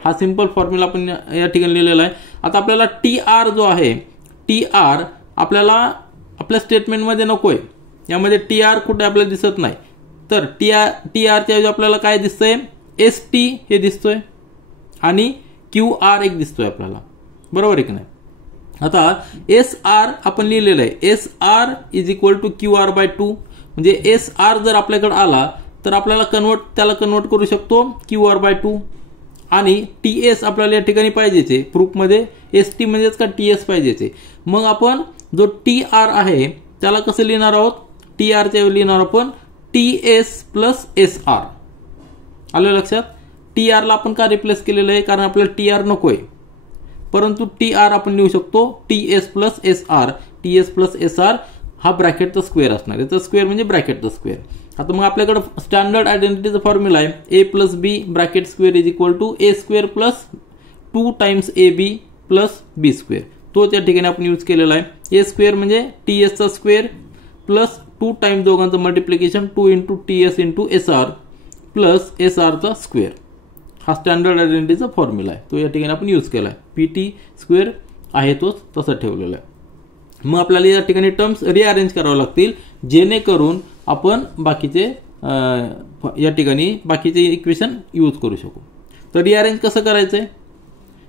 हा सिंपल फॉर्म्युला आपण या ठिकाणी लिहिलेला आहे. आता आपल्याला टी आर जो आहे, टी आर आपल्याला आपल्या स्टेटमेंटमध्ये नको आहे. यामध्ये टी आर कुठे आपल्याला दिसत नाही. तर टी आरच्या ऐवजी आपल्याला काय दिसतंय? एस टी हे दिसतोय आणि क्यू आर एक दिसतोय आपल्याला. बरोबर आहे की नाही? आता एस आर आपण लिहिलेलं आहे. S R is equal to Q R by 2. म्हणजे एस आर जर आपल्याकडे आला तर आपल्याला त्याला कन्वर्ट करू शकतो क्यू आर बाय 2. आणि टी एस आपल्याला या ठिकाणी पाहिजेचे. प्रूफमध्ये एस टी म्हणजेच का टी एस पाहिजेचे. मग आपण जो टी आर आहे त्याला कसं लिहिणार आहोत? टी आरच्या लिहिणार आपण T S plus S R. आलं लक्षात? टी आरला आपण का रिप्लेस केलेलं आहे? कारण आपल्याला टी आर नको आहे, परंतु टी आर आपण लिहू शकतो T S plus S R. T S plus S R हा ब्रॅकेटचा स्क्वेअर असणार. याचा स्क्वेअर म्हणजे ब्रॅकेटचा स्क्वेअर. आता मग आपल्याकडे स्टँडर्ड आयडेंटिटीचा फॉर्म्युला आहे A plus B bracket square is equal to A square plus 2 times A B plus B square. तो त्या ठिकाणी आपण यूज केलेला आहे. ए स्क्वेअर म्हणजे टी एसचा स्क्वेअर प्लस 2 टाइम्स दोघांचं multiplication 2 into T S into S R plus S आरचा स्क्वेअर. हा स्टँडर्ड आयडेंटिटीचा फॉर्म्युला आहे, तो या ठिकाणी आपण यूज केला आहे. पी टी स्क्वेअर आहे तोच तसा ठेवलेला आहे. मग आपल्याला या ठिकाणी टर्म्स रिअरेंज करावे लागतील जेणेकरून आपण बाकीचे या ठिकाणी बाकीचे इक्वेशन यूज करू शकू. तर रिअरेंज कसं करायचं आहे?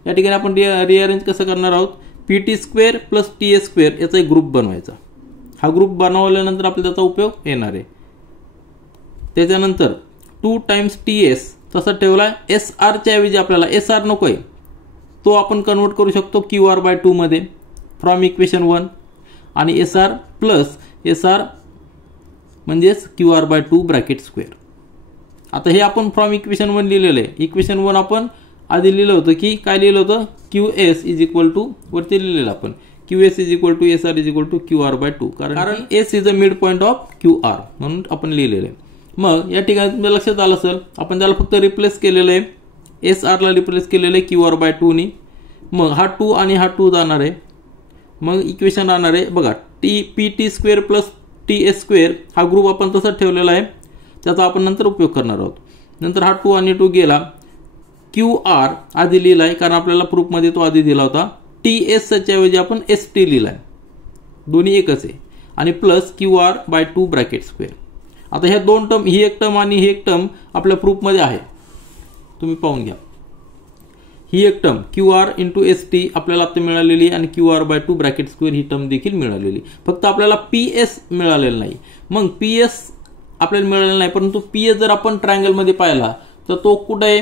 या ठिकाणी आपण रिअरेंज कसं करणार आहोत? P T square plus T S square याचा एक ग्रुप बनवायचा. हा ग्रुप बनवल्यानंतर आपल्याला त्याचा उपयोग येणार आहे. त्याच्यानंतर 2 टाइम्स टी एस तसा ठेवला. एस आरच्या ऐवजी आपल्याला एस आर नको आहे, तो आपण कन्वर्ट करू शकतो क्यू आर बाय 2 मध्ये फ्रॉम इक्वेशन 1. आणि SR प्लस SR म्हणजेच QR/2 ब्रॅकेट स्क्वेअर. आता हे आपण फ्रॉम इक्वेशन 1 लिहिलेलं आहे. इक्वेशन 1 आपण आधी लिहिलं होतं की काय लिहिलं होतं, QS इज इक्वल टू वरती लिहिलेलं आपण QS is equal to SR is equal to QR/2 कारण S is a mid point of QR म्हणून आपण लिहिलेलं आहे. मग या ठिकाणी तुमच्या लक्षात आलं असेल आपण त्याला फक्त रिप्लेस केलेलं आहे, SR ला रिप्लेस केलेलं आहे QR/2 नी. मग हा 2 आणि हा 2 जाणार आहे. मग इक्वेशन राहणार आहे बघा PT square plus TS square हा ग्रुप आपण तसाच ठेवलेला आहे, त्याचा आपण नंतर उपयोग करणार आहोत. नंतर हा 2 आणि 2 गेला. QR आधी लिहिला आहे कारण आपल्याला प्रूफमध्ये तो आधी दिला होता. TS च्या ऐवजी आपण ST लिहिला आहे, दोन्ही एकच आहे. आणि प्लस QR/2 ब्रॅकेट स्क्वेअर. आता ह्या दोन टर्म, ही एक टर्म आणि ही एक टर्म आपल्या प्रूफमध्ये आहे, तुम्ही पाहून घ्या. ही एक टर्म QR इंटू ST आपल्याला आता मिळालेली आणि QR/2 ब्रॅकेट स्क्वेअर ही टर्म देखील मिळालेली. फक्त आपल्याला PS मिळालेलं नाही. मग PS आपल्याला मिळालेला नाही, परंतु PS जर आपण ट्रायंगलमध्ये पाहिला तर तो कुठे आहे,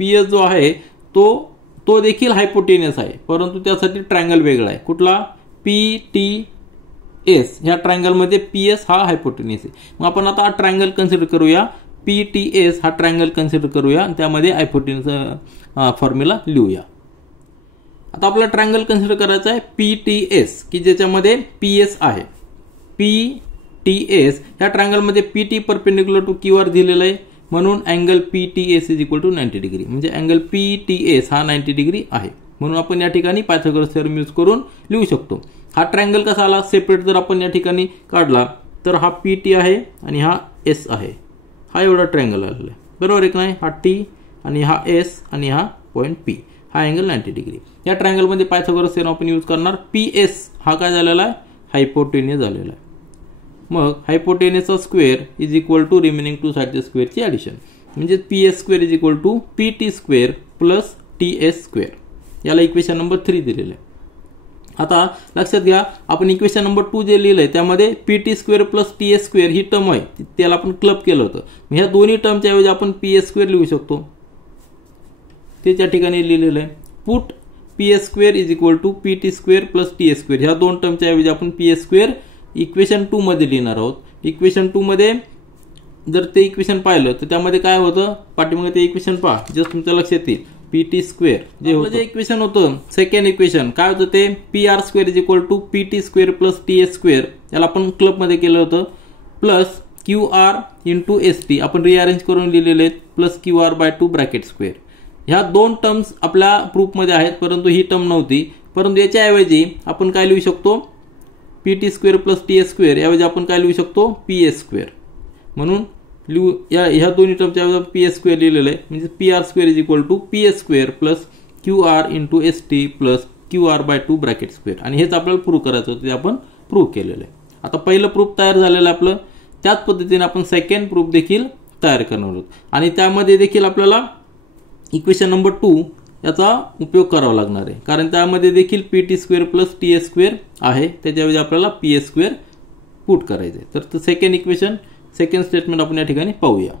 PS जो आहे तो देखील हायपोटेनियस आहे, परंतु त्यासाठी ट्रायंगल वेगळा आहे. कुठला, PTS. ह्या ट्रायंगलमध्ये PS हा हायपोटेनियस आहे. मग आपण आता हा ट्रायंगल कन्सिडर करूया, PTS हा ट्रायंगल कन्सिडर करूया आणि त्यामध्ये हायपोटेनियस फॉर्म्युला लिहूया. आता आपला ट्रायंगल कन्सिडर करायचा आहे PTS की ज्याच्यामध्ये PS आहे. PTS ह्या ट्रायंगलमध्ये PT परपेंडिक्युलर टू QR दिलेला आहे म्हणून angle PTS is equal to 90 degree, म्हणजे अँगल PTS हा 90 डिग्री आहे. म्हणून आपण या ठिकाणी पायथागोरस थेरम यूज करून लिहू शकतो. हा ट्रायंगल कसा आला, सेपरेट जर आपण या ठिकाणी काढला तर हा PT आहे आणि हा S आहे. हा एवढा ट्रायंगल आलेला आहे, बरोबर आहे की नाही. हा T आणि हा S आणि हा पॉईंट P, हा अँगल 90 डिग्री. या ट्रायंगलमध्ये पायथागोरस थेरम आपण यूज करणार. PS हा काय झालेला आहे, हायपोटेनियस झालेला आहे. मग हायपोटेनियसचा square is equal to remaining two साईडच्या स्क्वेअरची ॲडिशन, म्हणजे PS square is equal to PT square plus TS square. याला इक्वेशन नंबर 3 दिलेलं आहे. आता लक्षात घ्या आपण इक्वेशन नंबर 2 जे लिहिलंय त्यामध्ये PT square plus TS square ही टर्म आहे, त्याला आपण क्लब केलं होतं. ह्या दोन्ही टर्मच्या ऐवजी आपण PS स्क्वेअर लिहू शकतो, ते त्या ठिकाणी लिहिलेलं आहे. Put PS square is equal to PT square plus TS square. ह्या दोन टर्मच्या ऐवजी आपण PS स्क्वेअर इक्वेशन 2 मध्ये लिहिणार आहोत. इक्वेशन 2 मध्ये जर ते इक्वेशन पाहिलं तर त्यामध्ये काय होतं, पाठीमागे ते इक्वेशन पहा, जस्ट तुमच्या लक्षात येईल. PT स्क्वेअर जे इक्वेशन होतं, सेकंड इक्वेशन काय होतं ते PR square is equal to PT square plus TS square, याला आपण क्लब मध्ये केलं होतं, प्लस QR इंटू ST आपण रिअरेंज करून लिहिलेले आहेत, प्लस QR/2 ब्रॅकेट स्क्वेअर. ह्या दोन टर्म्स आपल्या प्रूफमध्ये आहेत, परंतु ही टर्म नव्हती. परंतु याच्याऐवजी आपण काय लिहू शकतो, PT square plus TS square ऐवजी आपण काय लिहू शकतो, PS स्क्वेअर. म्हणून लिहू ह्या दोन्ही टर्मच्या ऐवजी PS स्क्वेअर लिहिलेलं आहे, म्हणजे PR square is equal to PS square plus QR into ST plus QR/2 bracket square. आणि हेच आपल्याला प्रूव्ह करायचं होतं, ते आपण प्रूव्ह केलेलं आहे. आता पहिलं प्रूफ तयार झालेलं आहे आपलं, त्याच पद्धतीने आपण सेकंड प्रूफ देखील तयार करणार आहोत. आणि त्यामध्ये देखील आपल्याला इक्वेशन नंबर 2 याचा उपयोग करावा लागणार आहे, कारण त्यामध्ये देखील PT square plus TS square आहे, त्याच्याऐवजी आपल्याला PS स्क्वेअर पुट करायचं आहे. तर सेकंड इक्वेशन, सेकंड स्टेटमेंट आपण या ठिकाणी पाहूया.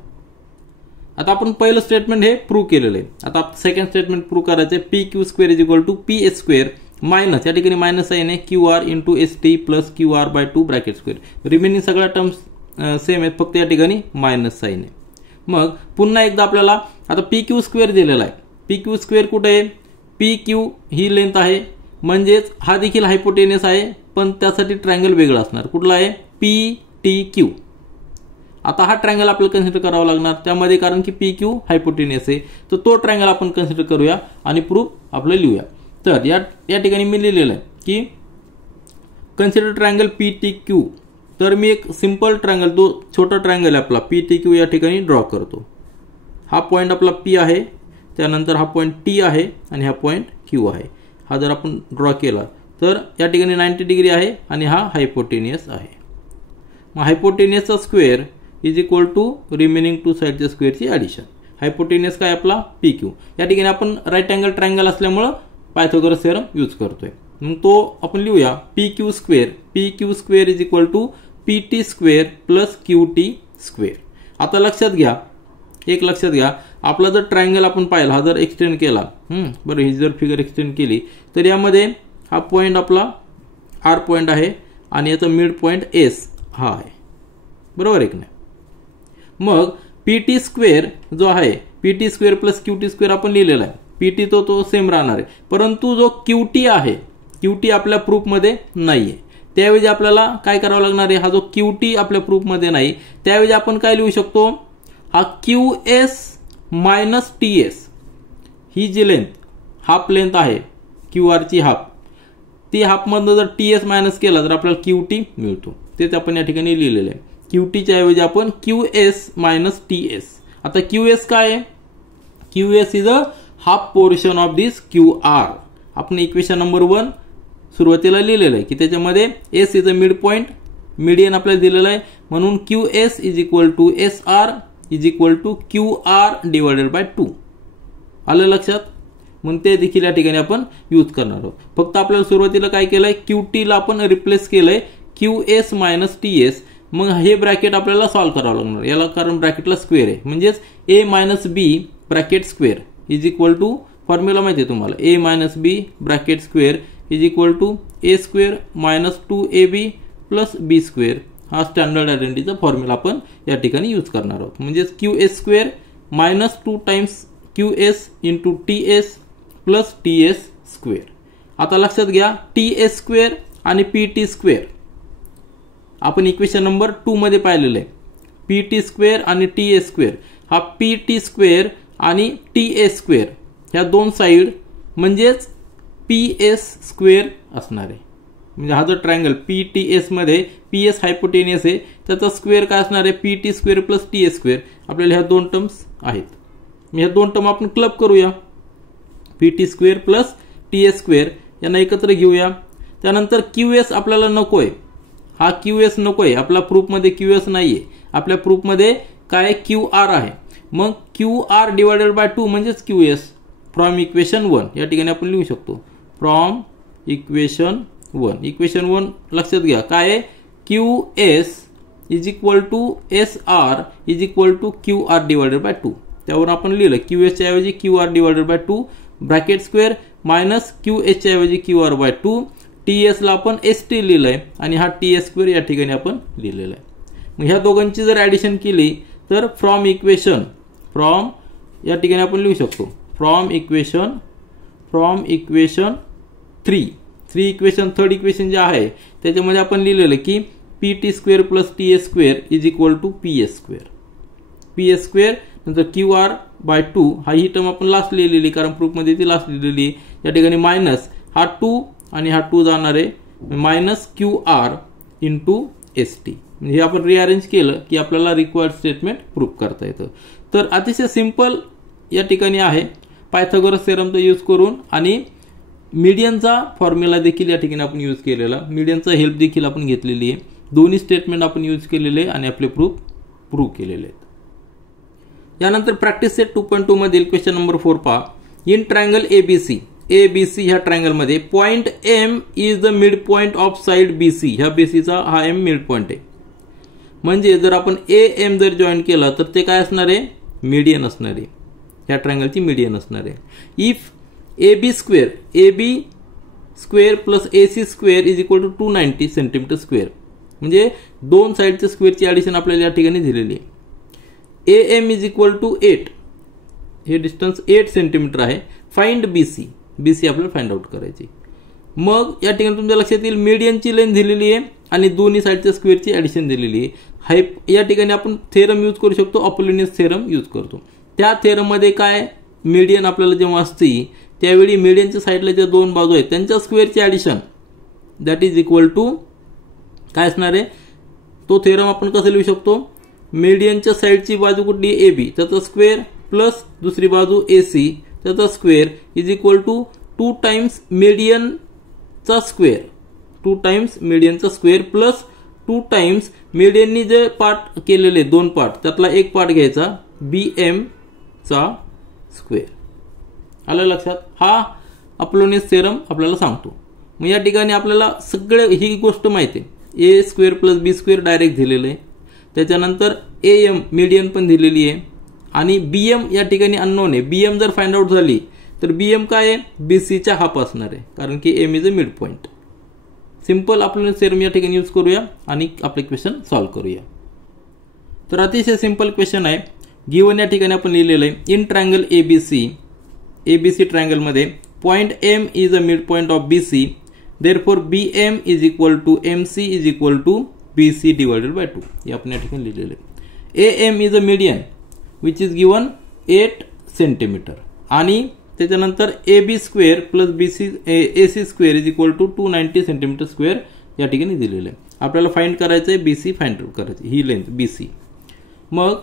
आता आपण पहिलं स्टेटमेंट हे प्रूव्ह केलेलं आहे. आता सेकंड स्टेटमेंट प्रूव्ह करायचं आहे. PQ square is equal to PS square minus, या ठिकाणी मायनस साइन आहे, QR into ST plus QR/2 bracket square. Remaining सगळ्या टर्म्स सेम आहेत, फक्त या ठिकाणी मायनस साइन आहे. मग पुन्हा एकदा आपल्याला आता PQ स्क्वेअर दिलेला आहे. PQ स्क्वेअर कुठे आहे, PQ ही लेंथ आहे, म्हणजेच हा देखील हायपोटेनियस आहे, पण त्यासाठी ट्रायंगल वेगळा असणार. कुठला आहे, PTQ. आता हा ट्रायंगल आपल्याला कन्सिडर करावा लागणार त्यामध्ये, कारण की PQ हायपोटेनियस आहे, तर तो ट्रायंगल आपण कन्सिडर करूया आणि प्रूफ आपलं लिहूया. तर या ठिकाणी मी लिहिलेलं आहे की कन्सिडर ट्रायंगल PTQ. तर मी एक सिंपल ट्रायंगल, तो छोटा ट्रायंगल आहे आपला PTQ, या ठिकाणी ड्रॉ करतो. हा पॉईंट आपला P आहे, त्यानंतर हा पॉईंट T आहे आणि हा पॉईंट Q आहे. हा जर आपण ड्रॉ केला तर या ठिकाणी 90 डिग्री आहे आणि हा हायपोटेनियस आहे. मग हायपोटेनियसचा square is equal to remaining two साईडच्या स्क्वेअरची ॲडिशन. हायपोटेनियस काय आपला PQ. या ठिकाणी आपण राईट अँगल ट्रायंगल असल्यामुळं पायथागोरस थेरम यूज करतोय. मग तो आपण लिहूया, PQ square is equal to PT square plus QT square. आता लक्षात घ्या, आपला जर ट्रायंगल आपण पाहिला, हा जर एक्सटेंड केला, बरं, ही जर फिगर एक्सटेंड केली तर यामध्ये हा पॉईंट आपला R पॉईंट आहे आणि याचा मिड पॉईंट एस हा आहे, बरोबर आहे की नाही. मग पीटी स्क्वेअर जो आहे, PT square plus QT square आपण लिहिलेला आहे. पीटी तो सेम राहणार आहे, परंतु जो क्यूटी आहे, क्यूटी आपल्या प्रूफमध्ये नाहीये. त्याऐवजी आपल्याला काय करावं लागणार आहे, हा जो क्यूटी आपल्या प्रूफमध्ये नाही त्याऐवजी आपण काय लिहू शकतो, हा Q S minus T S, ही जी लेंथ हाफ लेंथ आहे क्यू आरची हाफ, ती हाफमधनं जर टी एस मायनस केला तर आपल्याला क्यूटी मिळतो. तेच आपण या ठिकाणी लिहिलेलं आहे. क्यूटीच्या ऐवजी आपण Q S minus T S. आता क्यू एस काय आहे, Q S is a half portion of this Q R. आपण इक्वेशन नंबर 1 सुरुवातीला लिहिलेलं आहे की त्याच्यामध्ये S is a mid point, median आपल्याला दिलेलं आहे, म्हणून Q S is equal to S R is equal to Q R divided by 2. आलं लक्षात. म्हणून ते देखील या ठिकाणी आपण यूज करणार आहोत. फक्त आपल्याला सुरुवातीला काय केलंय, क्यूटी ला आपण रिप्लेस केलंय Q S minus T S. मग हे ब्रॅकेट आपल्याला सॉल्व्ह करावं लागणार याला, कारण ब्रॅकेटला स्क्वेअर आहे, म्हणजेच A minus B bracket square is equal to, formula माहिती आहे तुम्हाला, A minus B bracket square is equal to A square minus 2ab plus B square. हा स्टँडर्ड आयडेंटिटीचा फॉर्म्युला आपण या ठिकाणी यूज करणार आहोत. म्हणजेच Q S square minus 2 times Q S into T S plus T S square. आता लक्षात घ्या, टी एस स्क्वेअर आणि पी टी स्क्वेअर आपण इक्वेशन नंबर 2 मध्ये पाहिलेलं आहे. पी टी स्क्वेअर आणि टी एस स्क्वेअर, हा पी टी स्क्वेअर आणि टी एस स्क्वेअर ह्या दोन साईड म्हणजेच पी एस स्क्वेअर असणार आहे. म्हणजे हा जो ट्रायंगल पी टी एस मध्ये पी एस हायपोटेनियस आहे, त्याचा स्क्वेअर काय असणार आहे, P T square plus T S square. आपल्याला ह्या दोन टर्म्स आहेत, ह्या दोन टर्म आपण क्लब करूया. P T square plus T S square यांना एकत्र घेऊया. त्यानंतर क्यू एस आपल्याला नकोय, हा क्यू एस नकोय, आपल्या प्रूफमध्ये क्यू एस नाहीये, आपल्या प्रूफमध्ये काय क्यू आर आहे. मग क्यू आर डिवायडेड बाय 2 म्हणजेच क्यू एस. फ्रॉम इक्वेशन 1 या ठिकाणी आपण लिहू शकतो, फ्रॉम इक्वेशन 1. इक्वेशन 1 लक्षात घ्या काय आहे, Q S is equal to S R is equal to Q R divided by 2. त्यावर आपण लिहिलं क्यू एस च्या ऐवजी Q R divided by 2 bracket square minus Q S च्या ऐवजी Q R by 2. T S ला आपण एस टी लिहिलंय आणि हा टी एस स्क्वेअर या ठिकाणी आपण लिहिलेला आहे. मग ह्या दोघांची जर ऍडिशन केली तर फ्रॉम इक्वेशन या ठिकाणी आपण लिहू शकतो, from equation 3 equation, third equation जे आहे त्याच्यामध्ये आपण लिहिलेलं की P T square plus T S square is equal to P S square. नंतर क्यू आर बाय 2 हा ही टर्म आपण लास्ट लिहिलेली, कारण प्रूफमध्ये ती लास्ट लिहिलेली. या ठिकाणी मायनस हा 2 आणि हा 2 जाणार आहे, minus Q R into S T. म्हणजे आपण रिअरेंज केलं की आपल्याला रिक्वायर्ड स्टेटमेंट प्रूफ करता येतं. तर अतिशय सिंपल या ठिकाणी आहे, पायथागोरस थेरमचा यूज करून आणि मीडियनचा फॉर्म्युला देखील या ठिकाणी आपण यूज केलेला, मीडियनचा हेल्प देखील आपण घेतलेली आहे. दोन्ही स्टेटमेंट आपण यूज केलेले आणि आपले प्रूफ केलेले आहेत. यानंतर प्रॅक्टिस सेट 2.2 मधील क्वेश्चन नंबर 4 पहा. इन ट्रायंगल एबीसी ह्या ट्रायंगल मध्ये point M is the mid point of side BC. ह्या बीसीचा हा एम मिड पॉइंट आहे. म्हणजे जर आपण ए एम जर जॉईन केला तर ते काय असणार आहे, मीडियन असणार आहे, ह्या ट्रायंगलची मीडियन असणार आहे. If A B square plus A C square is equal to 290 centimetre square. म्हणजे दोन साईडच्या स्क्वेअरची ऍडिशन आपल्याला या ठिकाणी दिलेली आहे. A M is equal to 8, हे डिस्टन्स 8 सेंटीमीटर आहे. फाइंड बीसी आपल्याला फाइंड आउट करायची. मग या ठिकाणी तुमच्या लक्षात येईल मीडियनची लेंथ दिलेली आहे आणि दोन्ही साईडच्या स्क्वेअरची ऍडिशन दिलेली आहे. या ठिकाणी आपण थेरम यूज करू शकतो, अपोलिनियस थेरम यूज करतो. त्या थेरम मध्ये काय, मीडियन आपल्याला जेव्हा असते त्यावेळी मीडियनच्या साईडला ज्या दोन बाजू आहेत त्यांच्या स्क्वेअरची addition that is equal to काय असणार आहे, तो थेरम आपण कसं लिहू शकतो, मीडियनच्या साईडची बाजू कुठली ए बी त्याचा स्क्वेअर प्लस दुसरी बाजू ए सी त्याचा square is equal to 2 times मीडियनचा स्क्वेअर प्लस 2 टाइम्स मीडियननी जे पार्ट केलेले दोन पार्ट त्यातला एक पार्ट घ्यायचा बी एम चा स्क्वेअर. आलं लक्षात. हा अपोलिनियस थेरम आपल्याला सांगतो. मग या ठिकाणी आपल्याला सगळे ही गोष्ट माहिती आहे, A square plus B square direct दिलेलं आहे. त्याच्यानंतर ए एम मीडियन पण दिलेली आहे आणि बी एम या ठिकाणी अननोन आहे. बी एम जर फाइंड आउट झाली तर बी एम काय आहे, बी सीच्या हाफ असणार आहे, कारण की M is a mid point. Simple Apollonius theorem या ठिकाणी यूज करूया आणि आपले क्वेश्चन सॉल्व्ह करूया. तर अतिशय सिंपल क्वेश्चन आहे. गिवन या ठिकाणी आपण लिहिलेलं आहे इन ट्रायंगल एबीसी ट्रायंगल मध्ये point M is a mid point of BC, therefore BM is equal to MC is equal to BC divided by 2. हे आपण या ठिकाणी लिहिलेलं आहे. AM is a median which is given 8 centimetre आणि त्याच्यानंतर AB square plus BC AC square is equal to 290 centimetre square या ठिकाणी दिलेलं आहे. आपल्याला फाइंड करायचं आहे BC फाइंड आउट करायची, ही लेंथ BC. मग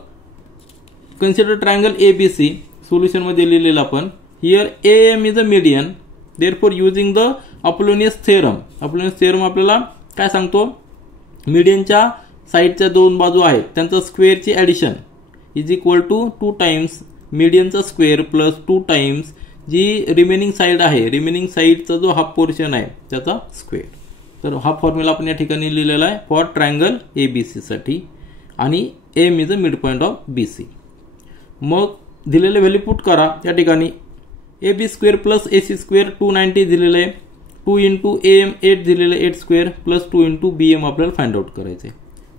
कन्सिडर ट्रायंगल ABC सोल्युशन मध्ये लिहिलेलं आपण here AM is a median, therefore using the Apollonius theorem. Apollonius theorem आपल्याला काय सांगतो, मीडियनच्या साइडच्या दोन बाजू आहेत त्यांचा स्क्वेअरची addition is equal to 2 times मीडियनचा स्क्वेअर प्लस 2 टाइम्स जी रिमेनिंग साइड आहे, रिमेनिंग साइडचा जो हाफ पोर्शन आहे त्याचा स्क्वेअर. तर हा फॉर्म्युला आपण या ठिकाणी लिहिलेला आहे फॉर ट्रायंगल ABC साठी आणि M is a mid point of BC. मग दिलेले व्हॅल्यू पुट करा या ठिकाणी. AB square plus AC square 290 दिलेलं आहे, 2 इंटू AM 8 दिलेलं आहे 8 स्क्वेअर प्लस 2 इंटू BM आपल्याला फाइंड आउट करायचं आहे.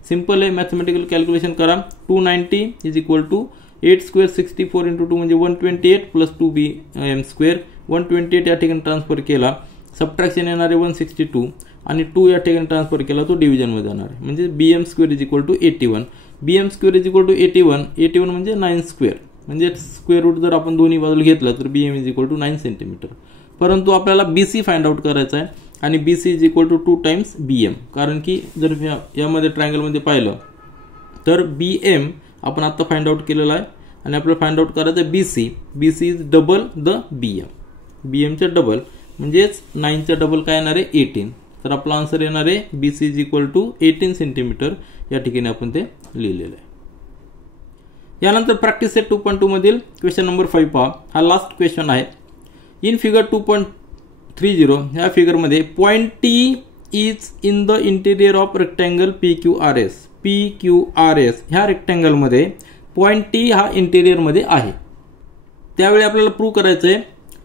सिंपल आहे, मॅथमॅटिकल कॅल्क्युलेशन करा. 290 is equal to 8 square 64 into 2 म्हणजे 128 प्लस 2BM स्क्वेअर. 128 या ठिकाणी ट्रान्सफर केला, सबट्रॅक्शन येणार आहे 162 आणि 2 या ठिकाणी ट्रान्सफर केला तो डिव्हिजन मध्ये जाणार आहे म्हणजे BM square is equal to 81. BM square is equal to 81 म्हणजे 9 स्क्वेअर म्हणजे स्क्वेअर रूट जर आपण दोन्ही बाजूला घेतलं तर BM is equal to 9 centimetre. परंतु आपल्याला BC फाइंड आउट करायचा आहे आणि BC is equal to 2 times BM. कारण की जर यामध्ये ट्रायंगल मध्ये पाहिलं तर BM आपण आता फाइंड आउट केलेला आहे आणि आपल्याला फाइंड आउट करायचं आहे BC is double the BM चे डबल म्हणजेच 9 चे डबल काय येणार आहे 18. तर आपला आन्सर येणार आहे BC is equal to 18 centimetre. या ठिकाणी आपण ते लिहिलेलं आहे. यानंतर प्रॅक्टिस सेट 2.2 मधील क्वेश्चन नंबर 5 पहा. हा लास्ट क्वेश्चन आहे. इन फिगर 2.30 ह्या फिगर मध्ये point T is in the interior of rectangle PQRS ह्या रेक्टँगल मध्ये पॉइंट T हा इंटिरियर मध्ये आहे. त्यावेळी आपल्याला प्रूव्ह करायचं आहे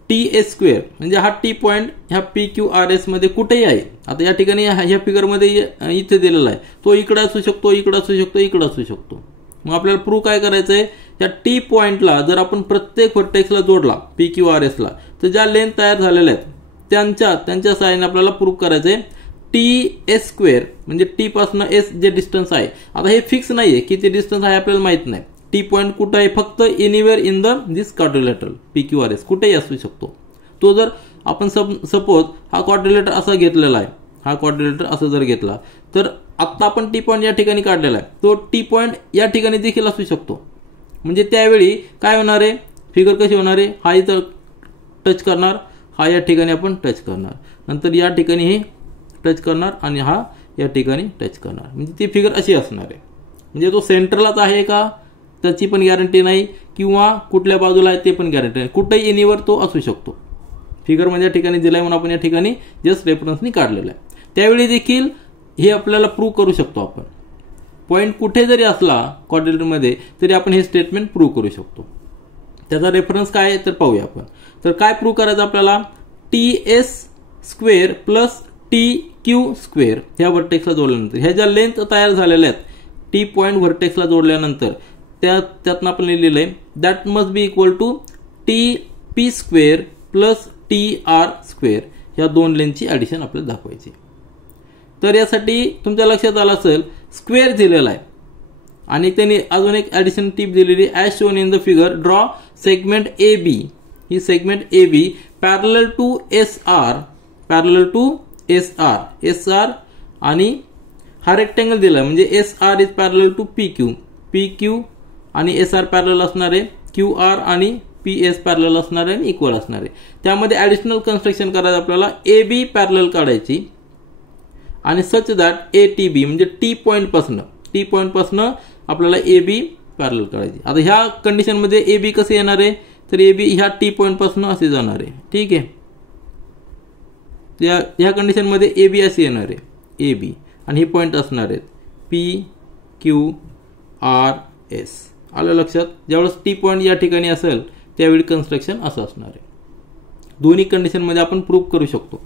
TA स्क्वेअर म्हणजे हा T पॉइंट ह्या PQRS मध्ये कुठेही आहे. आता या ठिकाणी ह्या फिगर मध्ये इथे दिलेला आहे, तो इकडे असू शकतो, इकडे असू शकतो, इकडे असू शकतो. मग आपल्याला प्रूव्ह काय करायचं आहे, त्या T पॉइंटला जर आपण प्रत्येक व्हर्टेक्सला जोडला PQRS ला तर ज्या लेंथ तयार झालेल्या आहेत त्यांच्या साहाय्याने आपल्याला प्रूव्ह करायचं आहे TS स्क्वेअर म्हणजे T पासून S जे डिस्टन्स आहे. आता हे फिक्स नाहीये किती डिस्टन्स आहे आपल्याला माहित नाही. T पॉइंट कुठे आहे, फक्त anywhere in the this quadrilateral PQRS कुठेही असू शकतो. तो जर आपण सपोज हा क्वाड्रिलेटर असा घेतलेला आहे, हा क्वाड्रिलेटर असं जर घेतला तर आता आपण T पॉइंट या ठिकाणी काढलेला आहे, तो T पॉइंट या ठिकाणी देखील असू शकतो. म्हणजे त्यावेळी काय होणार आहे, फिगर कशी होणार आहे, हा इथं टच करणार, हा या ठिकाणी आपण टच करणार, नंतर या ठिकाणी हे टच करणार आणि हा या ठिकाणी टच करणार. म्हणजे ती फिगर अशी असणार आहे. म्हणजे तो सेंटरलाच आहे का त्याची पण गॅरंटी नाही किंवा कुठल्या बाजूला आहे ते पण गॅरंटी नाही. कुठेही एनिवर तो असू शकतो. फिगर म्हणजे या ठिकाणी दिलाय म्हणून आपण या ठिकाणी जस्ट रेफरन्सनी काढलेला आहे. त्यावेळी देखील हे आपल्याला प्रूव्ह करू शकतो आपण. पॉइंट कुठे जरी असला क्वाड्रिलेटरमध्ये तरी आपण हे स्टेटमेंट प्रूव्ह करू शकतो. त्याचा रेफरन्स काय आहे तर पाहूया आपण. तर काय प्रूव्ह करायचं आपल्याला, TS square plus TQ square ह्या व्हर्टेक्सला जोडल्यानंतर ह्या ज्या लेंथ तयार झालेल्या आहेत T पॉइंट व्हर्टेक्सला जोडल्यानंतर त्यातनं आपण लिहिलेलं आहे that must be equal to TP square plus TR square. ह्या दोन लेंथची ऍडिशन आपल्याला दाखवायची. तर यासाठी तुमच्या लक्षात आलं असेल स्क्वेअर दिलेला आहे आणि त्यांनी अजून एक ऍडिशन टिप दिलेली as shown in the figure draw segment AB. ही segment AB parallel to SR आणि हा रेक्टँगल दिला म्हणजे SR is parallel to PQ आणि SR पॅरलल असणार आहे, QR आणि PS पॅरलल असणार आहे आणि इक्वल असणार आहे. त्यामध्ये ऍडिशनल कन्स्ट्रक्शन करायचं आपल्याला AB पॅरलल काढायची आणि सच दॅट ATB म्हणजे T पॉइंट पासून आपल्याला AB पॅरलल काढायची. आता ह्या कंडिशन मध्ये AB कसे येणार आहे तर AB ह्या T पॉइंट पासून असे जाणार आहे. ठीक आहे, ह्या कंडिशन मध्ये AB असे येणार आहे AB आणि हे पॉइंट असणार आहेत PQRS. आलं लक्षात. ज्यावेळेस T पॉइंट या ठिकाणी असेल त्यावेळी कन्स्ट्रक्शन असं असणार आहे. दोन्ही कंडिशन मध्ये आपण प्रूव्ह करू शकतो.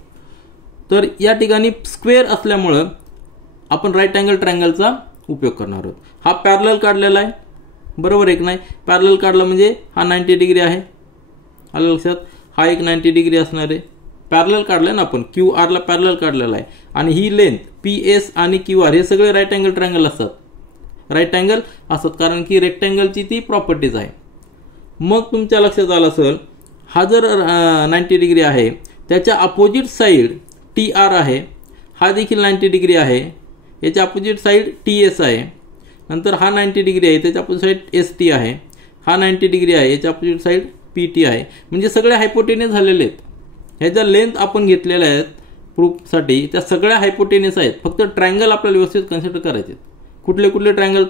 तर या ठिकाणी स्क्वेअर असल्यामुळं आपण राईट अँगल ट्रायंगलचा उपयोग करणार आहोत. हा पॅरलल काढलेला आहे, बरोबर एक नाही. पॅरलल काढला म्हणजे हा 90 डिग्री आहे, आलं लक्षात. हा एक 90 डिग्री असणार आहे. पॅरलल काढलाय ना आपण, क्यू आरला पॅरलल काढलेला आहे. आणि ही लेंथ पी एस आणि क्यू आर हे सगळे राईट अँगल ट्रायंगल असतात, राईट अँगल असतात, कारण की रेक्टँगलची ती प्रॉपर्टीज आहे. मग तुमच्या लक्षात आलं असेल, हा जर 90 डिग्री आहे, त्याच्या अपोजिट साईड टी आर आहे, हा देखील 90 डिग्री आहे. याच्या अपोजिट साईड टी एस आहे. नंतर हा 90 डिग्री आहे, त्याच्या अपोजिट साईड एस टी आहे. हा 90 डिग्री आहे, याच्या अपोजिट साईड पी टी आहे. म्हणजे सगळे हायपोटेनियस झालेले आहेत. ह्याच्या लेंथ आपण घेतलेल्या आहेत प्रूफसाठी, त्या सगळ्या हायपोटेनियस आहेत. फक्त ट्रायंगल आपल्याला व्यवस्थित कन्सिडर करायचे. कुठले कुठले ट्रायंगल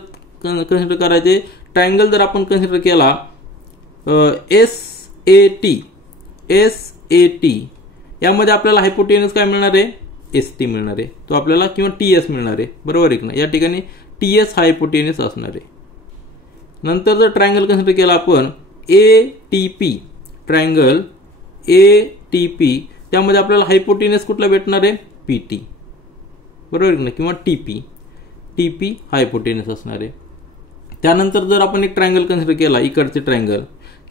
कन्सिडर करायचे? ट्रायंगल जर आपण कन्सिडर केला SAT यामध्ये आपल्याला हायपोटेनियस काय मिळणार आहे? ST मिळणार आहे, तो आपल्याला, किंवा TS मिळणार आहे, बरोबर आहे ना. या ठिकाणी TS हायपोटेनियस असणार आहे. नंतर जर ट्रायंगल कन्सिडर केला आपण ATP, ट्रायंगल ATP, त्यामध्ये आपल्याला हायपोटेनियस कुठला भेटणार आहे? PT, बरोबर आहे ना, किंवा TP हायपोटेनियस असणार आहे. त्यानंतर जर आपण एक ट्रायंगल कन्सिडर केला, इकडचे ट्रायंगल,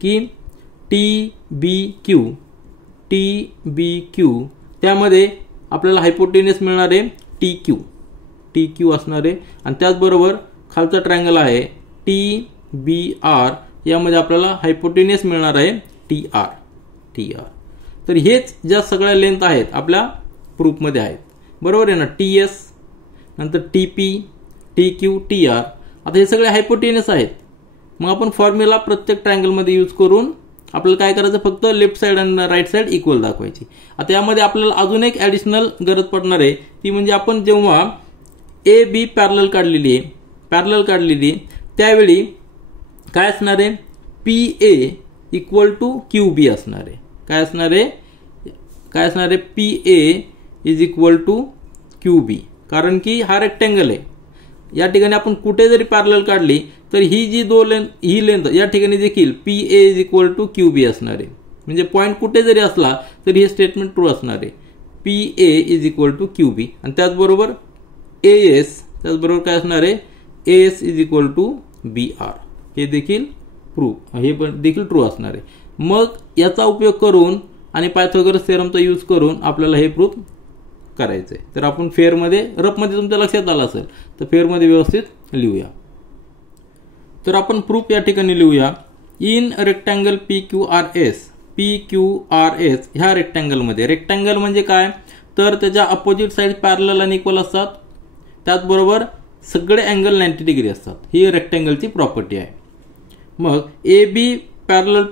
की TBQ, त्यामध्ये आपल्याला हायपोटेनियस मिळणार आहे TQ असणार आहे. आणि त्याचबरोबर खालचा ट्रायंगल आहे TBR, यामध्ये आपल्याला हायपोटेनियस मिळणार आहे TR. तर हेच ज्या सगळ्या लेंथ आहेत आपल्या प्रूफमध्ये आहेत, बरोबर आहे ना. TS, नंतर TP, TQ, TR, आता हे सगळे हायपोटेनियस आहेत. मग आपण फॉर्म्युला प्रत्येक ट्रायंगलमध्ये यूज करून आपल्याला काय करायचं? फक्त लेफ्ट साईड आणि राईट साईड इक्वल दाखवायची. आता यामध्ये आपल्याला अजून एक ॲडिशनल गरज पडणार आहे, ती म्हणजे आपण जेव्हा AB पॅरलल काढलेली त्यावेळी काय असणार आहे? PA इक्वल टू QB असणार आहे. काय असणार आहे? PA is equal to QB, कारण की हा रेक्टँगल आहे. या ठिकाणी आपण कुठे जरी पॅरलल काढली तर ही जी ही लेंथ या ठिकाणी देखील PA is equal to QB असणार आहे. म्हणजे पॉईंट कुठे जरी असला तरी हे स्टेटमेंट ट्रू असणार आहे. PA is equal to QB. आणि त्याचबरोबर त्याचबरोबर काय असणार आहे? AS is equal to BR. हे देखील देखील ट्रू असणार आहे. मग याचा उपयोग करून आणि पायथागोरस थेरमचा यूज करून आपल्याला हे प्रूफ करायचंय. तर आपण रफमध्ये तुमच्या लक्षात आलं असेल तर फेअरमध्ये व्यवस्थित लिहूया. तर आपण प्रूफ या ठिकाणी लिहूया. इन रेक्टँगल PQRS ह्या रेक्टँगलमध्ये, रेक्टँगल म्हणजे काय? तर त्याच्या अपोजिट साईड पॅरलल आणि इक्वल असतात. त्याचबरोबर सगळे अँगल 90 डिग्री असतात. ही रेक्टँगलची प्रॉपर्टी आहे. मग AB पॅरलल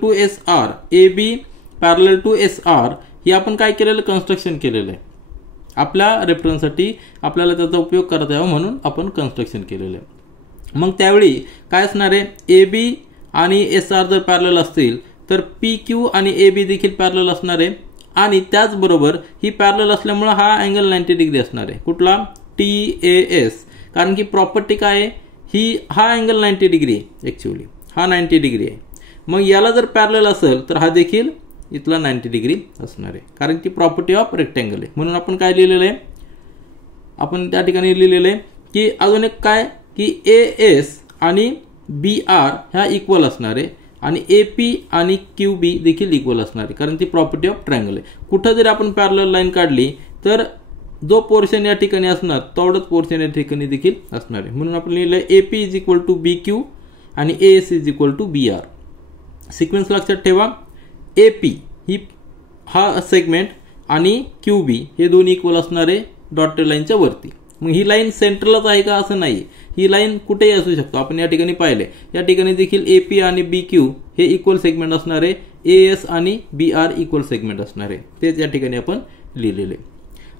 टू SR ही आपण काय केलेलं? कन्स्ट्रक्शन केलेलं आहे. आपल्या रेफरन्ससाठी आपल्याला त्याचा उपयोग करता यावा म्हणून आपण कन्स्ट्रक्शन केलेलं आहे. मग त्यावेळी काय असणार आहे? AB आणि SR जर पॅरलल असतील तर PQ आणि AB देखील पॅरलल असणार आहे. आणि त्याचबरोबर ही पॅरलल असल्यामुळे हा अँगल 90 डिग्री असणार आहे. कुठला? TAS, कारण की प्रॉपर्टी काय आहे? हा अँगल 90 डिग्री आहे. ॲक्च्युअली हा 90 डिग्री आहे. मग याला जर पॅरलल असेल तर हा देखील इथला 90 डिग्री असणार आहे, कारण ती प्रॉपर्टी ऑफ रेक्टँगल आहे. म्हणून आपण काय लिहिलेलं आहे? आपण त्या ठिकाणी लिहिलेलं आहे की अजून एक काय, की AS आणि BR ह्या इक्वल असणार आहे आणि AP आणि QB देखील इक्वल असणार आहे, कारण ती प्रॉपर्टी ऑफ ट्रायंगल आहे. कुठं जरी आपण पॅरलल लाईन काढली तर जो पोर्शन या ठिकाणी असणार तेवढंच पोर्शन या ठिकाणी देखील असणार आहे. म्हणून आपण लिहिलं आहे AP is equal to BQ आणि AS is equal to BR. Sequence लक्षात ठेवा. AP हा सेगमेंट आणि QB हे दोन्ही इक्वल असणारे डॉटेड लाईनच्या वरती. मग ही लाईन सेंट्रलच आहे का? असं नाही. ही लाईन कुठेही असू शकतो. आपण या ठिकाणी पाहिले, या ठिकाणी देखील AP आणि BQ हे इक्वल सेगमेंट असणारे, AS आणि BR इक्वल सेगमेंट असणारे, तेच या ठिकाणी आपण लिहिलेले.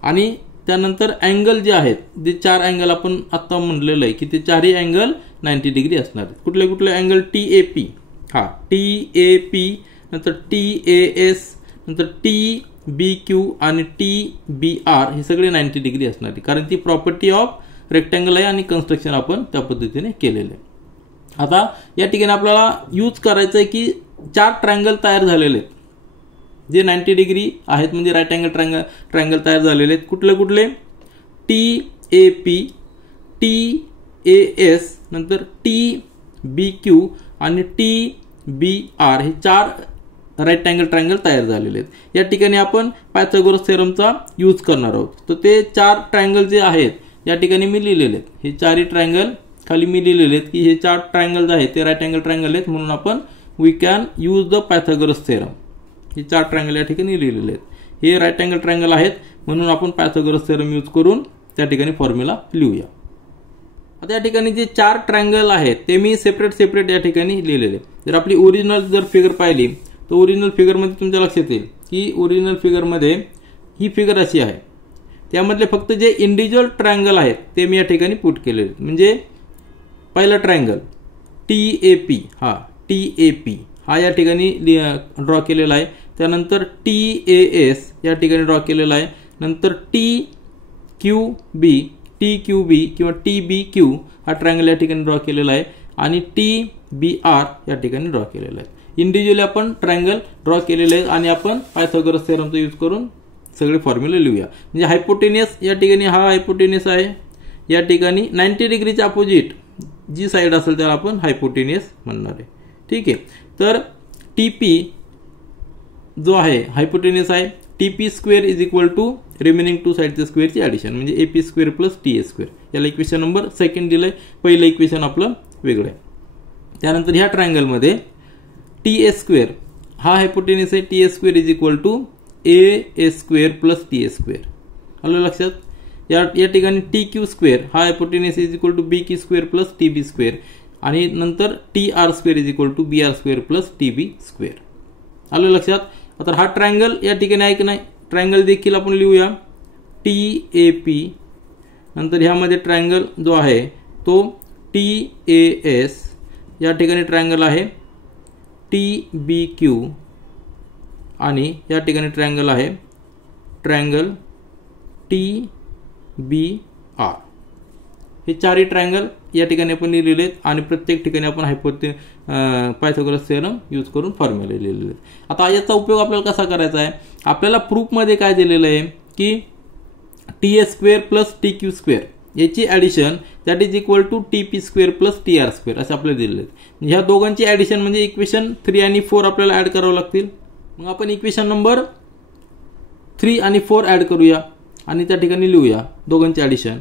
आणि त्यानंतर अँगल जे आहेत, जे 4 अँगल आपण आता म्हणलेलं आहे की ते चारही अँगल 90 डिग्री असणार आहेत. कुठले कुठले अँगल? TAP, नंतर TAS, नंतर TBQ आणि TBR हे सगळे 90 डिग्री असणार आहे, कारण ती प्रॉपर्टी ऑफ रेक्टँगल आहे आणि कन्स्ट्रक्शन आपण त्या पद्धतीने केलेलं आहे. आता या ठिकाणी आपल्याला यूज करायचं आहे की 4 ट्रायंगल तयार झालेले आहेत. जे 90 डिग्री आहेत म्हणजे राईट अँगल ट्रायंगल तयार झालेले आहेत. कुठले कुठले? TAP, TAS, नंतर TBQ आणि TBR हे 4 राईट अँगल ट्रायंगल तयार झालेले आहेत. या ठिकाणी आपण पायथागोरस थेरमचा यूज करणार आहोत. तर ते 4 ट्रायंगल जे आहेत या ठिकाणी मी लिहिलेले आहेत. हे 4ही ट्रायंगल खाली मी लिहिलेले आहेत की हे 4 ट्रायंगल जे आहेत ते राईट अँगल ट्रायंगल आहेत, म्हणून आपण we can use the Pythagoras theorem. हे 4 ट्रायंगल या ठिकाणी लिहिलेले आहेत. हे राईट अँगल ट्रायंगल आहेत म्हणून आपण पायथागोरस थेरम यूज करून त्या ठिकाणी फॉर्म्युला लिहूया. आता या ठिकाणी जे 4 ट्रायंगल आहेत ते मी सेपरेट या ठिकाणी लिहिलेले. जर आपली ओरिजिनल जर फिगर पाहिली तर ओरिजिनल फिगरमध्ये तुमच्या लक्षात येईल की ओरिजिनल फिगरमध्ये ही फिगर अशी आहे. त्यामधले फक्त जे इंडिव्हिज्युअल ट्रायंगल आहेत ते मी या ठिकाणी पुट केलेले. म्हणजे पहिला ट्रायंगल TAP हा या ठिकाणी ड्रॉ केलेला आहे. त्यानंतर TAS या ठिकाणी ड्रॉ केलेला आहे. नंतर TQB किंवा TBQ हा ट्रायंगल या ठिकाणी ड्रॉ केलेला आहे आणि TBR या ठिकाणी ड्रॉ केलेला आहे. इंडिव्हिज्युअली आपण ट्रायंगल ड्रॉ केलेले आहेत आणि आपण पायथागोरस थेरमचा यूज करून सगळे फॉर्म्युला लिहूया. म्हणजे हायपोटेनियस या ठिकाणी हा हायपोटेनियस आहे. या ठिकाणी 90 डिग्रीच्या अपोजिट जी साईड असेल त्याला आपण हायपोटेनियस म्हणणार आहे. ठीक आहे. तर TP जो आहे हायपोटेनियस आहे. TP square is equal to remaining 2 साईडच्या स्क्वेअरची ॲडिशन म्हणजे AP square plus TA square. याला इक्वेशन नंबर 2 दिलंय. पहिलं इक्वेशन आपलं वेगळं आहे. त्यानंतर ह्या ट्रायंगलमध्ये TA स्क्वेअर हा हायपोटेनियस आहे. TA square is equal to AA square plus TA square. आलं लक्षात? या ठिकाणी TQ स्क्वेअर हा hypotenuse is equal to BQ square plus TB square आणि नंतर TR square is equal to BR square plus TB square. आलं लक्षात? आता हा ट्रायंगल या ठिकाणी आहे की नाही, ट्रायंगल देखील आपण लिहूया TAP. नंतर ह्यामध्ये ट्रायंगल जो आहे तो TAS. या ठिकाणी ट्रायंगल आहे TBQ आणि या ठिकाणी ट्रायंगल आहे ट्रायंगल TBR. हे 4ही ट्रायंगल या ठिकाणी आपण लिहिलेले आहेत आणि प्रत्येक ठिकाणी आपण पायथागोरस थेरम यूज करून फॉर्म्युला लिहिलेले आहेत. आता याचा उपयोग आपल्याला कसा करायचा आहे? आपल्याला प्रूफमध्ये काय दिलेलं आहे की TA square plus TQ square याची addition that is equal to TP square plus TR square असं आपल्याला दिलेलं आहे. ह्या दोघांची ॲडिशन म्हणजे इक्वेशन 3 आणि 4 आपल्याला ॲड करावं लागतील. मग आपण इक्वेशन नंबर 3 आणि 4 ॲड करूया आणि त्या ठिकाणी लिहूया दोघांची ॲडिशन.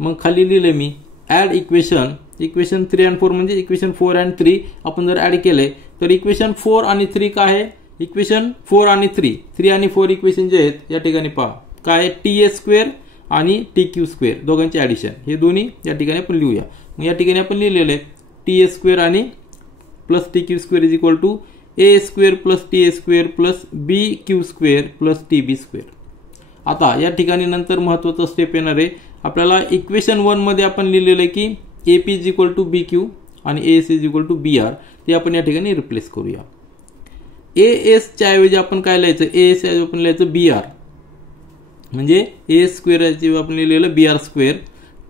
मग खाली लिहिले मी ॲड इक्वेशन 3 आणि 4 म्हणजे इक्वेशन 4 आणि 3 आपण जर ॲड केले तर इक्वेशन 4 आणि 3 काय आहे? इक्वेशन 4 आणि 3 आणि 4 इक्वेशन जे आहेत या ठिकाणी पहा काय TA स्क्वेअर आणि TQ स्क्वेअर दोघांची ॲडिशन हे दोन्ही या ठिकाणी आपण लिहूया. मग या ठिकाणी आपण लिहिलेले TA स्क्वेअर आणि plus TQ square is equal to A square plus TA square plus BQ square plus TB square. आता या ठिकाणी नंतर महत्त्वाचा स्टेप येणार आहे. आपल्याला इक्वेशन 1 मध्ये आपण लिहिलेलं आहे की AP is equal to BQ आणि AS is equal to BR. ते आपण या ठिकाणी रिप्लेस करूया. AS च्या ऐवजी आपण काय लिहायचं? AS च्या ऐवजी आपण लिहायचं BR म्हणजे AS स्क्वेअर ऐवजी आपण लिहिलेलं BR स्क्वेअर.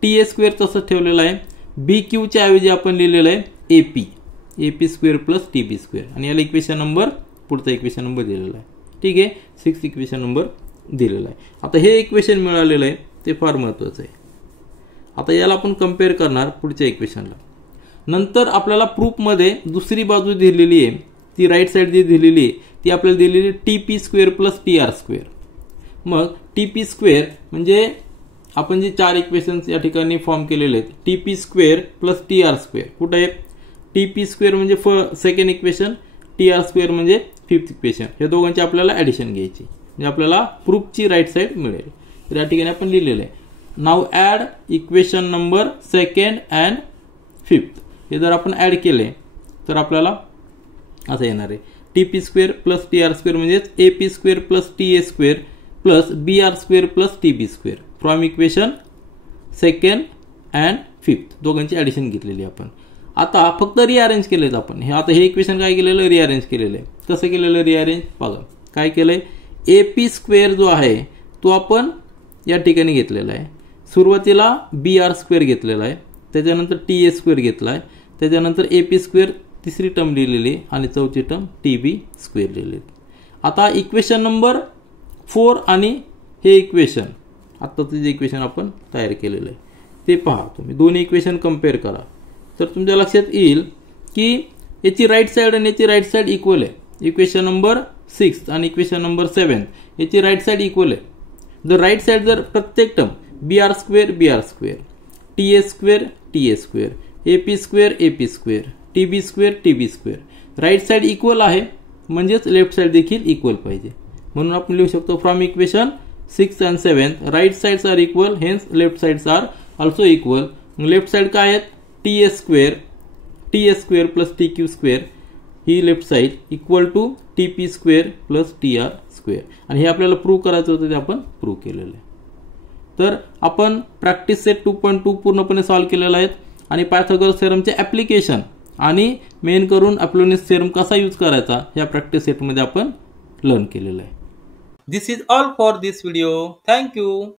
TA स्क्वेअर तसंच ठेवलेलं आहे. BQ च्या ऐवजी आपण लिहिलेलं आहे AP square plus TB square आणि याला इक्वेशन नंबर पुढचा इक्वेशन नंबर दिलेला आहे. ठीक आहे. 6 इक्वेशन नंबर दिलेला आहे. आता हे इक्वेशन मिळालेलं आहे ते फार महत्त्वाचं आहे. आता याला आपण कम्पेअर करणार पुढच्या इक्वेशनला. नंतर आपल्याला प्रूफमध्ये दुसरी बाजू दिलेली आहे ती राईट साईड जी दिलेली आहे ती आपल्याला दिलेली TP square plus TR square. मग TP स्क्वेअर म्हणजे आपण जे 4 इक्वेशन्स या ठिकाणी फॉर्म केलेले आहेत TP square plus TR square. कुठे आहे? TP स्क्वेअर म्हणजे सेकंड इक्वेशन, TR स्क्वेअर म्हणजे 5th इक्वेशन. हे दोघांची आपल्याला ॲडिशन घ्यायची म्हणजे आपल्याला प्रूफची राईट साईड मिळेल. तर या ठिकाणी आपण लिहिलेलं आहे नाव add equation number 2nd and 5th. हे जर आपण ॲड केले तर आपल्याला असं येणार आहे TP square plus TR square म्हणजेच AP square plus TA square plus BR square plus TB square from equation 2nd and 5th दोघांची ॲडिशन घेतलेली आपण. आता फक्त रिअरेंज केलेत आपण. आता हे इक्वेशन काय केलेलं? रिअरेंज केलेलं आहे. कसं केलेलं रिअरेंज? बघा काय केलंय. AP स्क्वेअर जो आहे तो आपण या ठिकाणी घेतलेला आहे. सुरुवातीला BR स्क्वेअर घेतलेला आहे, त्याच्यानंतर TA स्क्वेअर घेतला आहे, त्याच्यानंतर AP स्क्वेअर तिसरी टर्म लिहिलेली आणि चौथी टर्म TB स्क्वेअर लिहिलेली. आता इक्वेशन नंबर 4 आणि हे इक्वेशन आत्ताचं जे इक्वेशन आपण तयार केलेलं आहे ते पहा तुम्ही, दोन्ही इक्वेशन कम्पेअर करा तर तुमच्या लक्षात येईल की याची राईट साईड आणि याची राईट साईड इक्वल आहे. इक्वेशन नंबर 6 आणि इक्वेशन नंबर 7 याची राईट साईड इक्वल आहे. द राईट साईड जर प्रत्येक term br square ta square ta square ap square ap square tb square tb square right side equal आहे म्हणजेच left side देखील equal पाहिजे. म्हणून आपण लिहू शकतो from equation 6 and 7 right sides are equal hence left sides are also equal. Left side काय आहेत ta square plus tq square ही left side equal to tp square plus tr square आणि हे आपल्याला प्रूव्ह करायचं होतं ते आपण प्रूव्ह केलेलं आहे. तर आपण प्रॅक्टिस सेट 2.2 पूर्णपणे सॉल्व्ह केलेला आहे आणि पायथागोरस थेरमचे ॲप्लिकेशन आणि मेन करून अपोलोनियस थेरम कसा यूज करायचा ह्या प्रॅक्टिस सेटमध्ये आपण लर्न केलेलं आहे. This is all for this video. Thank you.